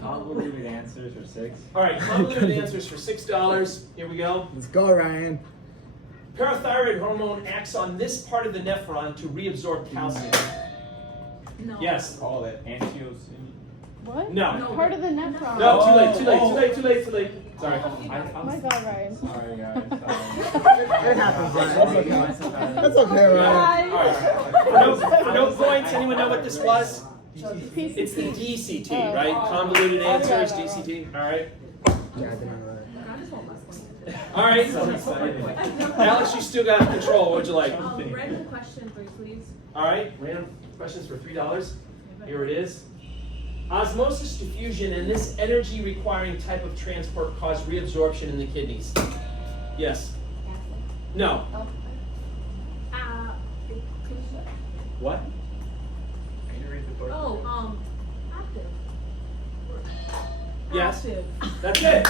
Convoluted answers for 6. All right, convoluted answers for $6. Here we go. Let's go, Ryan. Parathyroid hormone acts on this part of the nephron to reabsorb calcium. No. Yes. Call it. Angiosin. What? No. Part of the nephron. No, too late. Sorry. Oh my god, Ryan. Sorry, guys. It happens, Ryan. That's okay, Ryan. All right. For no points, anyone know what this was? It's the DCT, right? Convoluted answers, DCT. All right. Yeah, I didn't know that. All right. Alex, you still got control. What would you like? Random question, please. All right. Random questions for $3. Here it is. Osmosis diffusion and this energy requiring type of transport cause reabsorption in the kidneys. Yes. No. What? Active. Yes. Active. That's it.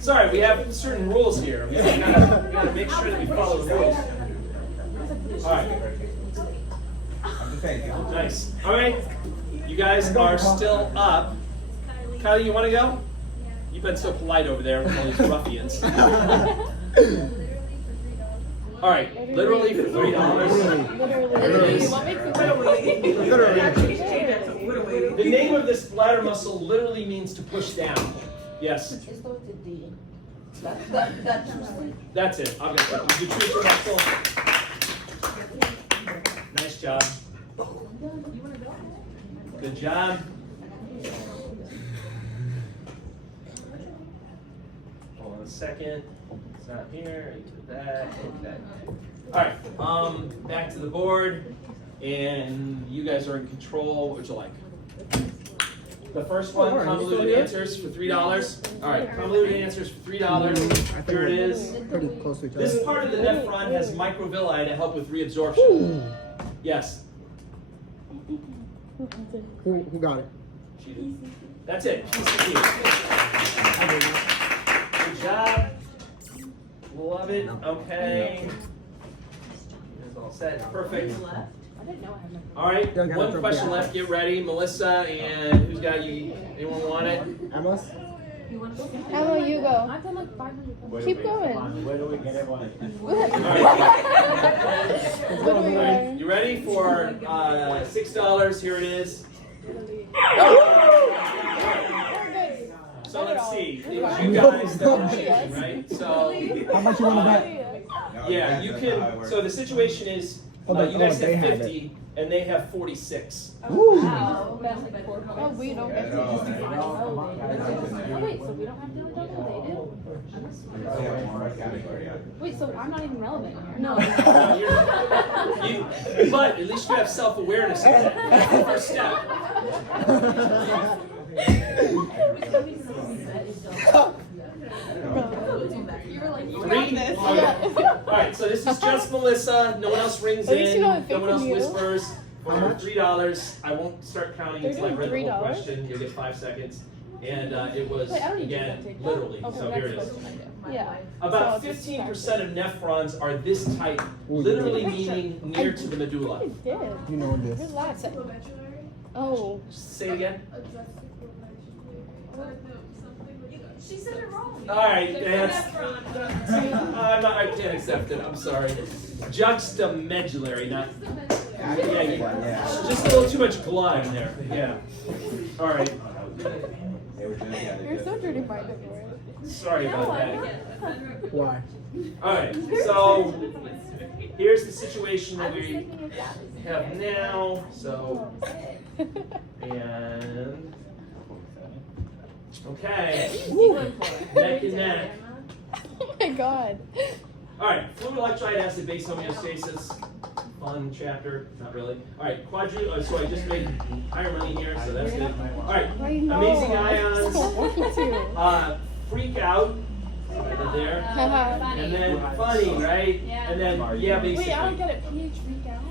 Sorry, we have certain rules here. We gotta make sure that we follow the rules. All right. I'm just saying. Nice. All right. You guys are still up. Kylie, you want to go? You've been so polite over there with all these ruffians. All right. Literally for $3. Literally. What makes it The name of this bladder muscle literally means to push down. Yes. That's it. I'll get that. You choose your muscle. Nice job. Good job. Hold on a second. It's not here. You do that. All right. Back to the board, and you guys are in control. What would you like? The first one, convoluted answers for $3. All right, convoluted answers for $3. Here it is. Pretty close to each other. This part of the nephron has microvilli to help with reabsorption. Yes. Who got it? That's it. PCT. Good job. Love it. Okay. It's all set. Perfect. I didn't know I had All right. One question left. Get ready, Melissa. And who's got you? Anyone want it? Amos? Emma, you go. I've done like 500. Keep going. Where do we get everyone? What do we learn? You ready for $6? Here it is. So let's see. It was you guys that were choosing, right? So How much you want to bet? No, Yeah, you can. So the situation is, you guys have 50, and they have 46. Oh, wow. Oh, we don't get to Yeah, just no. Oh, wait, so we don't have to double? They do? Wait, so I'm not even relevant here? No. But at least you have self-awareness. That's the first step. You were like, you Three? this. Alright, so this is just Melissa. No one else rings At least in. you know No one else I'm faking you. whispers. For $3. I won't start counting They're until I doing read the whole $3? question. You'll get 5 seconds. And it was, Wait, I don't need you to again, take that. literally. Okay, So that's here it is. what I do. Yeah. About So it's 15% of nephrons are this type, literally meaning near to the I medulla. did. You know this. Relax. Oh. Say it again. She said it wrong. Alright, I can't accept it. I'm sorry. Juxtamedullary, not. Yeah, just a little too much blood in there. Yeah. Alright. You're so dirty minded, Laura. Sorry about that. Why? Alright, so here's the situation I that was we thinking of that. have now. So, and. Okay. Neck and neck. Oh my god. Alright, fluid electrolyte acid base homeostasis. Fun chapter, not really. Alright, so I just made higher money here, so that's good. Alright, I know. amazing I'm ions. so want to. Freak out. Right there. And then funny, right? And then, yeah, basically. Wait, I don't get it. pH freak out?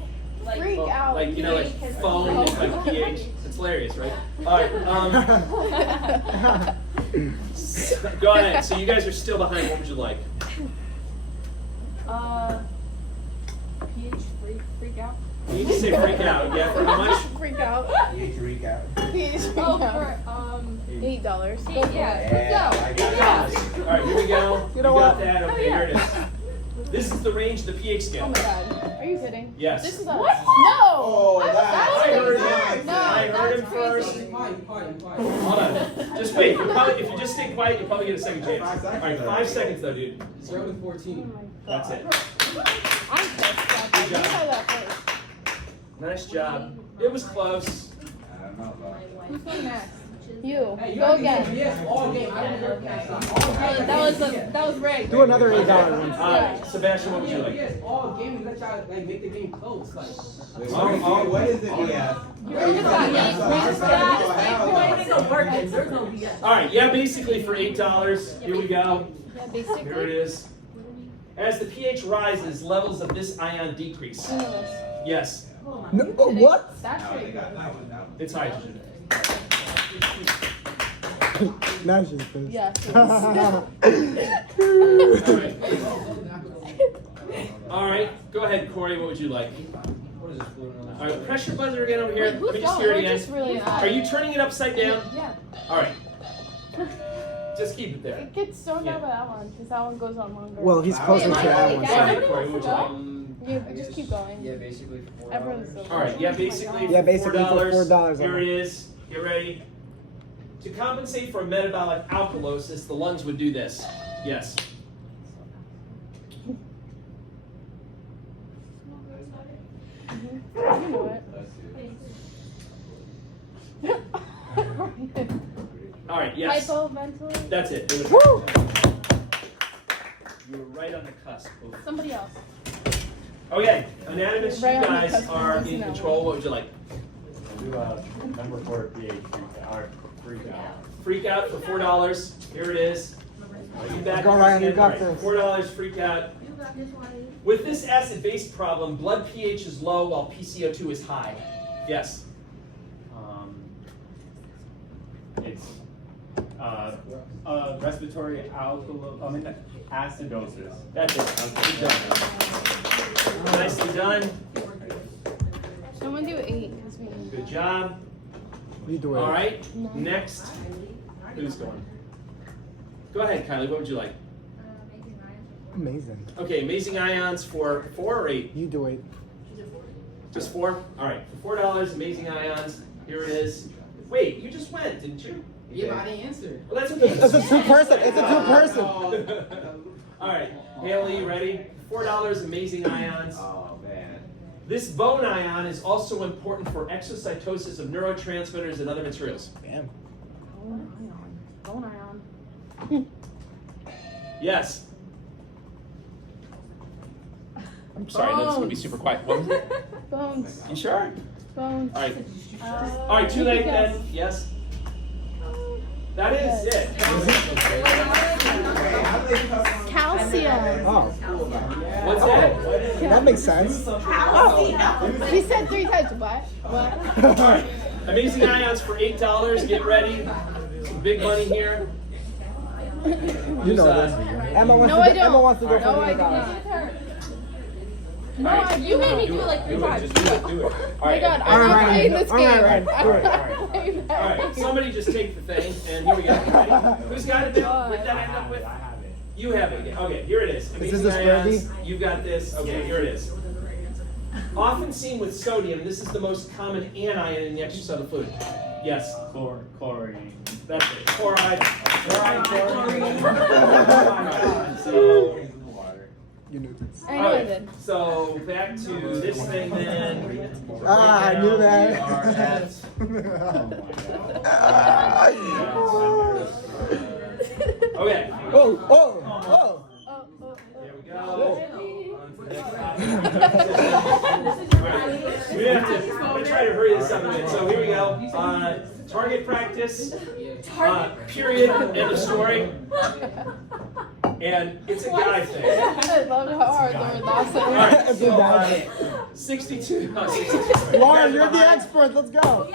Freak Well, out. like, you know, like phone is like pH. It's hilarious, right? Alright, go ahead. So you guys are still behind. What would you like? pH freak out? You can say freak out. Yeah, for how much? Freak out. pH recap. pH freak Oh, out. for, $8. Go for yeah. it. Yeah, I got it. All right, here we go. You know got what? that. Okay, here it is. This is the range of the pH Oh scale. my god. Are you kidding? Yes. This is a What? No! Oh, That's I heard crazy. him. No, I heard him that's first. crazy. Quiet. Hold on. Just wait. If you just stay quiet, you'll probably get a second chance. All right, 5 seconds though, dude. Start with 14. That's it. I'm pissed. Good You job. try that first. Nice job. It was close. I don't know, bro. Who's going next? You. Hey, you Go gotta again. be yes all game. I don't work that side. That was rigged. Do another $8 one. Sebastian, what would you like? Yes, all game. We let y'all like make the game close. Like. What is it, yes? You just got All right, yeah, basically for $8. Here we go. Yeah, Here it basically. is. As the pH rises, levels of this ion decrease. You know this. Yes, No, what? That's No, they right. got that one. That one. it's hydrogen. Now she's pissed. Yes. All right, go ahead, Corey. What would you like? What is this fluid? All right, press your buzzer again over here. Wait, Let who's me just going? hear it We're again. just really Are you turning it upside down? Yeah. All right. Just keep it there. It gets stoned Yeah. out by that one, because that one goes on longer. Well, he's closer Wait, to am I that going one. Go again? ahead, Nobody Corey. What wants would to you go? like? You just keep going. Yeah, basically for $4. Everyone's so All right, yeah, Oh my basically God. Yeah, basically for $4. $4 Here it is. Get ready. To compensate for metabolic alkalosis, the lungs would do this. Yes. You know it. All right. Yes. Hypoventilate. That's it. It was- Woo! You were right on the cusp. Somebody else. Okay, anatomists, Right you on the guys cusp of are this in now. control. What would you like? Do number 4 pH freak out. Freak out for $4. Here it is. Are you back? Go, Ryan, you got All right, this. $4 freak out. With this acid-base problem, blood pH is low while PCO2 is high. Yes. It's respiratory acidosis. That's it. Good job. Nicely done. Someone do 8. 'cause we- Good job. You do it. All right. Next. Who's going? Go ahead, Kylie. What would you like? Amazing. Okay, amazing ions for 4 or 8? You do it. Just 4? All right. For $4, amazing ions. Here it is. Wait, you just went, didn't you? Yeah, but I didn't answer. Well, that's okay. It's a two-person. It's a two-person. All right, Haley, ready? $4 amazing ions. Oh, man. This bone ion is also important for exocytosis of neurotransmitters and other materials. Damn. Bone ion. Yes. I'm sorry, that's gonna be super quiet. What was it? Bones. You sure? Bones. All right. All right, too late then. Yes. That is it. Calcium. Oh, What's that? that makes sense. He said 3 times. What? What? All right. Amazing ions for $8. Get ready. Some big money here. You know this. Emma wants No, to I go, don't. Emma wants to go No, for I $100. don't. No, you made me do it like 3 times. Just do it, do it. Oh my god, I'm not playing this game. Alright, I'm Ryan, not playing All that right. game. Somebody just take the thing, and here we go. Ready? Who's got it? What did that end up with? I have it. You have it. Okay, here it is. this Amazing the ions. Squirty? You've got this. Okay, here it is. Often seen with sodium, this is the most common anion in the extracellular fluid. Yes, Chlorine. that's it. Chloride. Chloride. So, You knew this. I know I did. so back to this thing then. Ah, I knew that. We are at- Okay. Oh, oh, oh. There we go. On to the next topic. We have to. I'm gonna try to hurry this up a bit. So here we go. Target practice. Period. End of story. And it's a guy thing. I love how hard the last All right. It's a So, guy thing. 62. No, 62. Lauren, you're the expert. Let's go.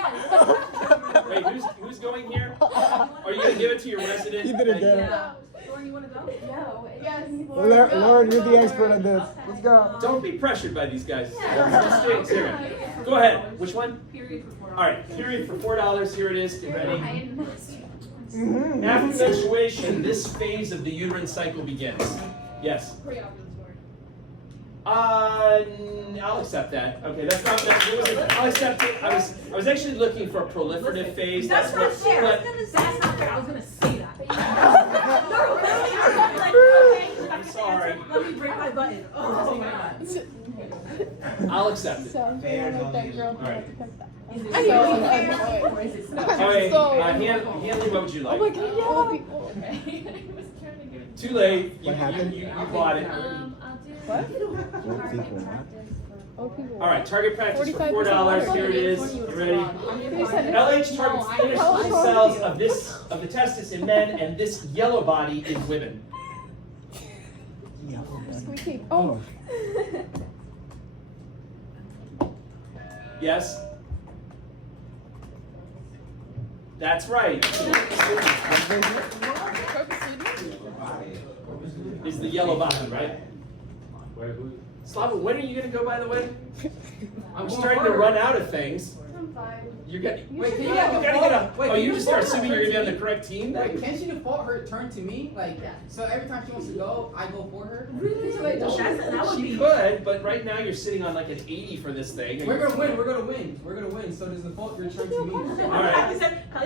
Wait, who's going here? Are you gonna give it to your resident? Keep it again. Lauren, you wanna go? No, yes. Lauren, you're the expert on this. Let's go. Don't be pressured by these guys. Just stay serious. Go ahead. Which one? Period for $4. All right. Period for $4. Here it is. Get ready. Mm-hmm. After menstruation, this phase of the uterine cycle begins. Yes. Pre-ovulatory. I'll accept that. Okay, that's not that. I'll accept it. I was actually looking for a proliferative phase. That's not fair. But That's not fair. I was gonna say that. I'm sorry. Let me break my button. Oh my god. I'll accept it. Sounds like that girl. All right. I'm so Okay, so Hanley, what would you like? Oh my god, yeah. Old people. Too late. You What happened? You bought it. What? All right, target practice for 45%. $4. Here it is. You ready? LH targets interstitial cells of the testis in men, and this yellow body in women. Squeaky. Oh. Yes? That's right. Is the yellow body, right? Wait, who? Slava, when are you going to go, by the way? I'm going starting to forward. run out of things. I'm fine. You're getting. Wait, can You you gotta have a get fault? a. Wait, Oh, can you you just start fault assuming her you're going to be on turn the correct team? Wait, can't she default her turn to me? Like, Yeah. so every time she wants to go, I go for her? Really? So I don't. That would She be. could, but right now you're sitting on like an 80 for this thing. and We're you're- gonna win, we're gonna win, we're gonna win, so does the fault return to me? All right. Kylie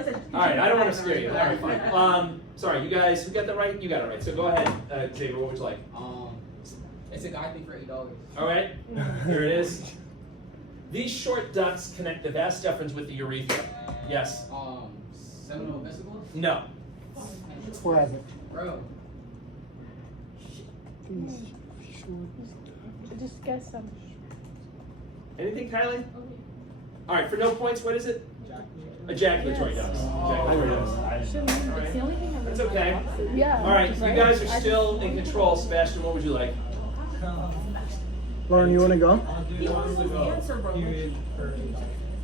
said. All right, I don't want to scare you. All right, fine. Sorry, you guys, who got that right? You got it right. So go ahead, Xavier, what would you like? It's a guy thing for $8. All right, here it is. These short ducts connect the vas deferens with the urethra. Yes. Seminal vesicle? No. Present. Bro. Just guess some. Anything, Kylie? All right, for no points, what is it? Ejaculatory ducts. Ejaculatory ducts. It's the only thing I've That's okay. Yeah. All right, you guys are still in control. Sebastian, what would you like? Lauren, you want to go?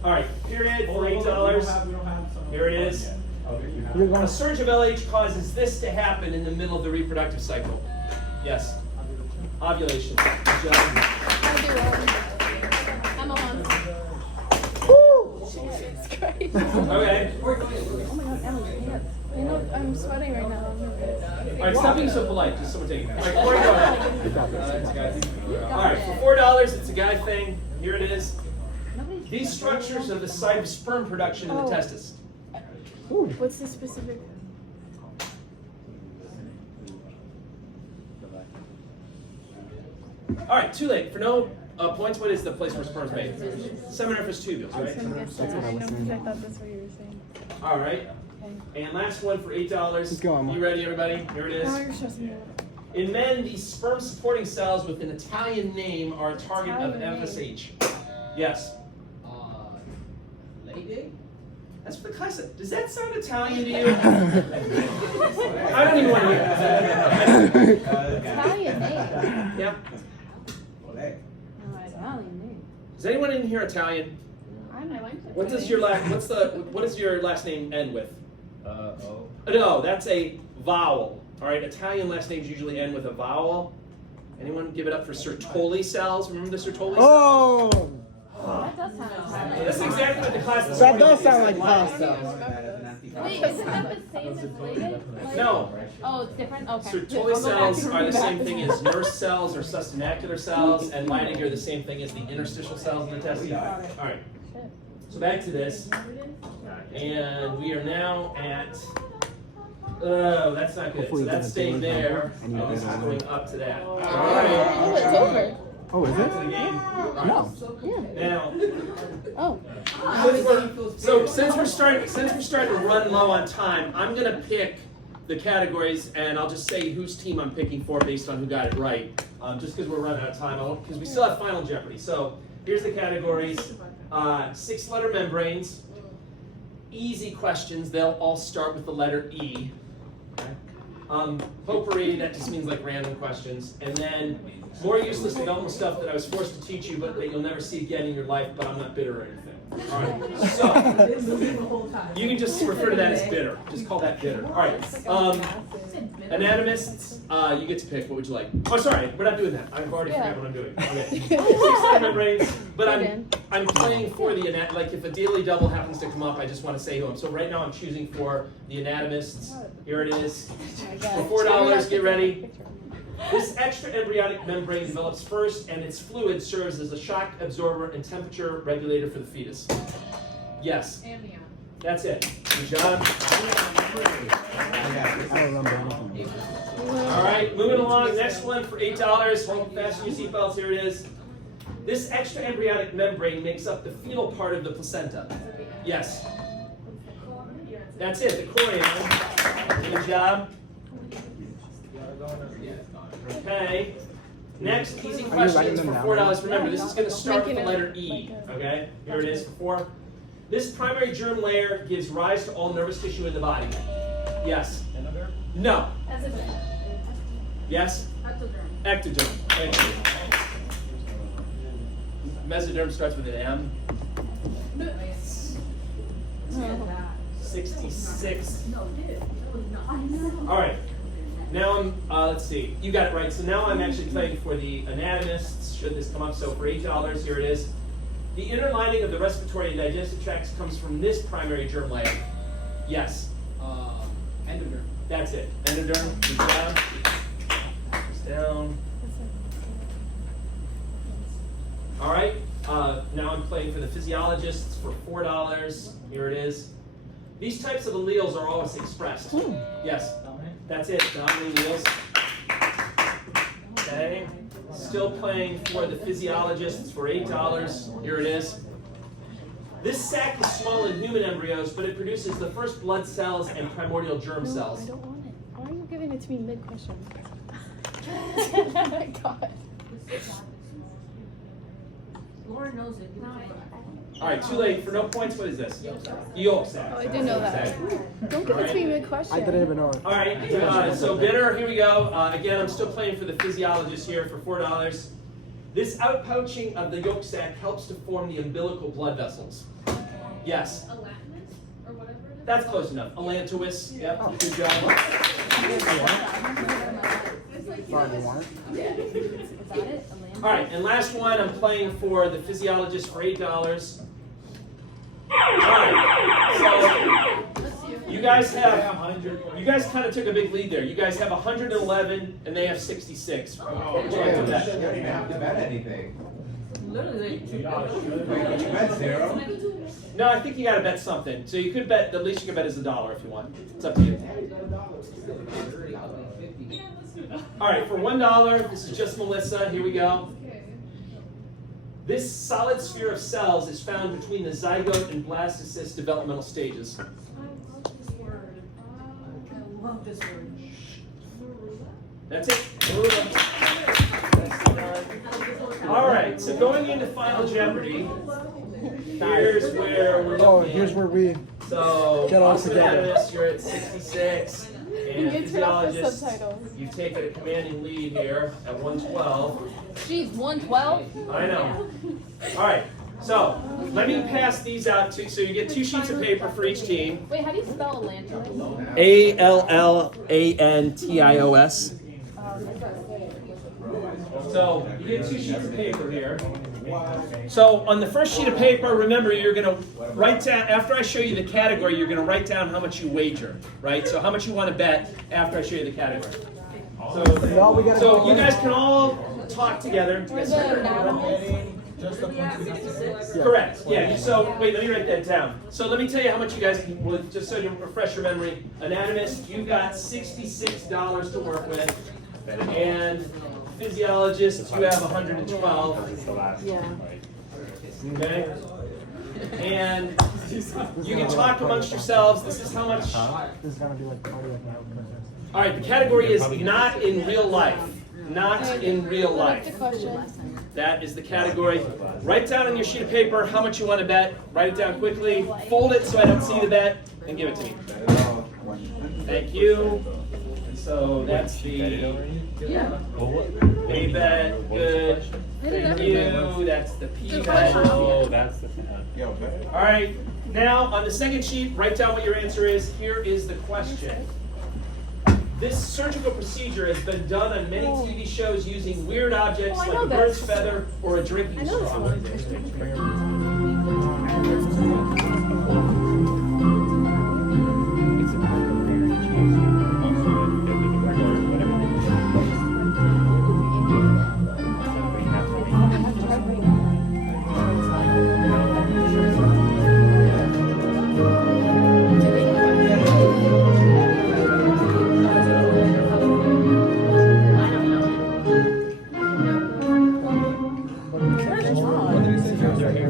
All right, period for $8. Here it is. You're A going. surge of LH causes this to happen in the middle of the reproductive cycle. Yes. Ovulation. Good job. I'm on. Jesus Christ. Okay. Oh my god, Emily's pants. You know, I'm sweating right now. I'm nervous. All right, stop being so polite. Just someone taking it. All right, Corey, go ahead. All right, for $4, it's a guy thing. Here it is. These structures are the site of sperm production in the testis. What's the specific? All right, too late. For no points, what is the place where sperm's made? Seminiferous tubules, right? That's what I was saying. I thought that's what you were saying. All right. And last one for $8. Keep going, You ready, everybody? Here it Now is. you're stressing me out. In men, these sperm supporting cells with an Italian name are a target of Italian FSH. Yes. Lady? That's what the class said. Does that sound Italian to you? I don't even want to hear it. Italian name. Yeah. Oh, Italian name. Is anyone in here Italian? I went to. What does your last? What does your last name end with? O. No, that's a vowel. All right. Italian last names usually end with a vowel. Anyone give it up for Sertoli cells? Remember the Sertoli cells? Oh! That does sound Italian. That's exactly what the class is. That does sound like pasta. Wait, isn't that the same as Leydig? No. Oh, it's different? Okay. Sertoli cells are the same thing as nurse cells or sustenacular cells, and Leydig are the same thing as the interstitial cells in the testes. All right. So back to this, and we are now at. Oh, that's not good. So that's staying there. Oh, this is going up to that. All right. Oh, it's over. Oh, is Back to it? the game. All right. No. Yeah. Now. Oh. Since we're starting to run low on time, I'm gonna pick the categories, and I'll just say whose team I'm picking for based on who got it right. Just because we're running out of time, because we still have Final Jeopardy. So here's the categories: 6-letter membranes, easy questions. They'll all start with the letter E. Okay. Potpourri, that just means like random questions, and then more useless development stuff that I was forced to teach you, but that you'll never see again in your life. But I'm not bitter or anything. All right, so you can just refer to that as bitter. Just call that bitter. All right, anatomists, you get to pick. What would you like? Oh, sorry, we're not doing that. I've already forgot what I'm doing. Okay, 6 membranes, but I'm playing for the like if a daily double happens to come up, I just want to say who I'm. So right now I'm choosing for the anatomists. Here it is. For $4, get ready. This extra embryonic membrane develops first, and its fluid serves as a shock absorber and temperature regulator for the fetus. Yes. Amnion. That's it. Good job. I don't remember anything. All right, moving along. Next one for $8. Hold fast in your seatbelts. Here it is. This extra embryonic membrane makes up the fetal part of the placenta. Yes. That's it. The chorion. Good job. Okay. Next, easy questions for $4. Remember, this is going to start with the letter E. Okay. Here it is for $4. This primary germ layer gives rise to all nervous tissue in the body. Yes. No. Yes. Ectoderm. Thank you. Mesoderm starts with an M. 66. All right. Now I'm, let's see, you got it right. So now I'm actually playing for the anatomists, should this come up. So for $8, here it is. The inner lining of the respiratory and digestive tracts comes from this primary germ layer. Yes. Endoderm. That's it. Endoderm. Good job. Down. All right. Now I'm playing for the physiologists for $4. Here it is. These types of alleles are always expressed. Yes. That's it. Dominant alleles. Okay. Still playing for the physiologists for $8. Here it is. This sac is small in human embryos, but it produces the first blood cells and primordial germ cells. I don't want it. Why are you giving it to me mid-question? God. Lauren knows it. All right, too late. For no points, what is this? Yolk sac. Oh, I do know that. Don't give it to me mid-question. I didn't even know it. All right, so bitter, here we go. Again, I'm still playing for the physiologist here for $4. This outpouching of the yolk sac helps to form the umbilical blood vessels. Yes. Elatinus? Or whatever it is? That's close enough. Allantois. Yep, good job. Sorry, you want it? Is that it? All right, and last one, I'm playing for the physiologist for $8. All right, so you guys kind of took a big lead there. You guys have 111, and they have 66. What would you like to bet? You don't even have to bet anything. Literally. Wait, did you bet 0? No, I think you got to bet something. So you could bet, the least you can bet is $1 if you want. It's up to you. All right, for $1, this is just Melissa. Here we go. This solid sphere of cells is found between the zygote and blastocyst developmental stages. I love this word. That's it. All right, so going into Final Jeopardy, here's where we're looking. Oh, here's where we So, get all together. Anatomus, you're at 66, and can turn off the physiologist, subtitles. you take a commanding lead here at 112. Jeez, 112? I know. All right, so let me pass these out to, so you get 2 sheets of paper for each team. Wait, how do you spell Atlantis? ALLANTIOS. So you get 2 sheets of paper here. So on the first sheet of paper, remember you're going to write down, after I show you the category, you're going to write down how much you wager, right? So how much you want to bet after I show you the category. So you guys can all talk together. Where's the anatomy? Correct. Yeah. So wait, let me write that down. So let me tell you how much you guys can, well, just so you refresh your memory. Anatomist, you've got $66 to work with, and physiologist, you have 112. Okay. And you can talk amongst yourselves. This is how much. This is gonna be like cardiac outcomes. All right. The category is not in real life. Not in real life. What's the question? That is the category. Write down on your sheet of paper how much you want to bet. Write it down quickly. Fold it so I don't see the bet, and give it to me. Thank you. So that's the A bet. Good. Thank you. That's the P bet. Oh, that's the thing. All right. Now on the second sheet, write down what your answer is. Here is the question. This surgical procedure has been done on many TV shows using weird objects I like know a bird's this. feather or a drinking straw.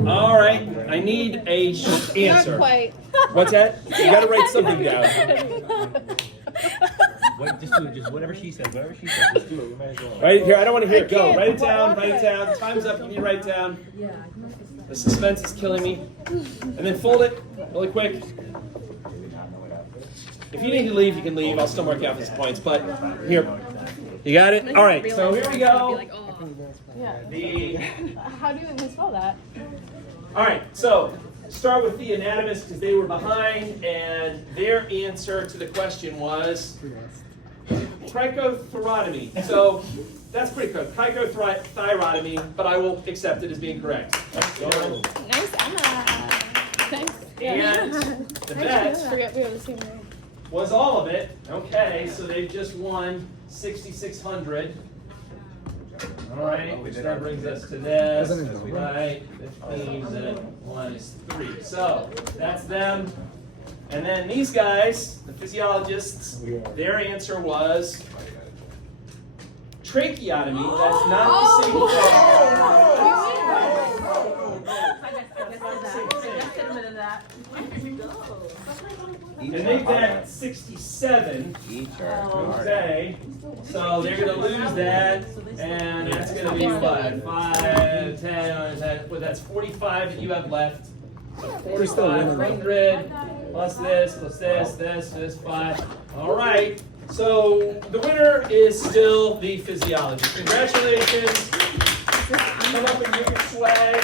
All right, I need a answer. Not quite. What's that? You got to write something down. Wait, just do it. Just whatever she says. Whatever she says. Just do it. We might as well. Right here, I don't want to hear it. Go. can't. Write it down. Write it down. Time's up. You need to write it down. The suspense is killing me. And then fold it really quick. If you need to leave, you can leave. I'll still mark you off these points. But here, you got it. All right. So here we go. Yeah. The How do you even spell that? All right, so start with the anatomist because they were behind, and their answer to the question was trichothyrotomy. So that's pretty good. Trichothyrotomy, but I will accept it as being correct. Nice, Emma. Thanks. And the bet Forget we were the same way. was all of it. Okay, so they've just won 6,600. All right, which that brings us to this, right? 15, then 1 is 3. So that's them. And then these guys, the physiologists, their answer was tracheotomy. That's not the same thing. And they bet 67. Okay. So they're going to lose that. And that's going to be what? 5, 10, well, that's 45 that you have left. So 4,500 plus this, 5. All right. So the winner is still the physiologist. Congratulations. Come up and give your swag.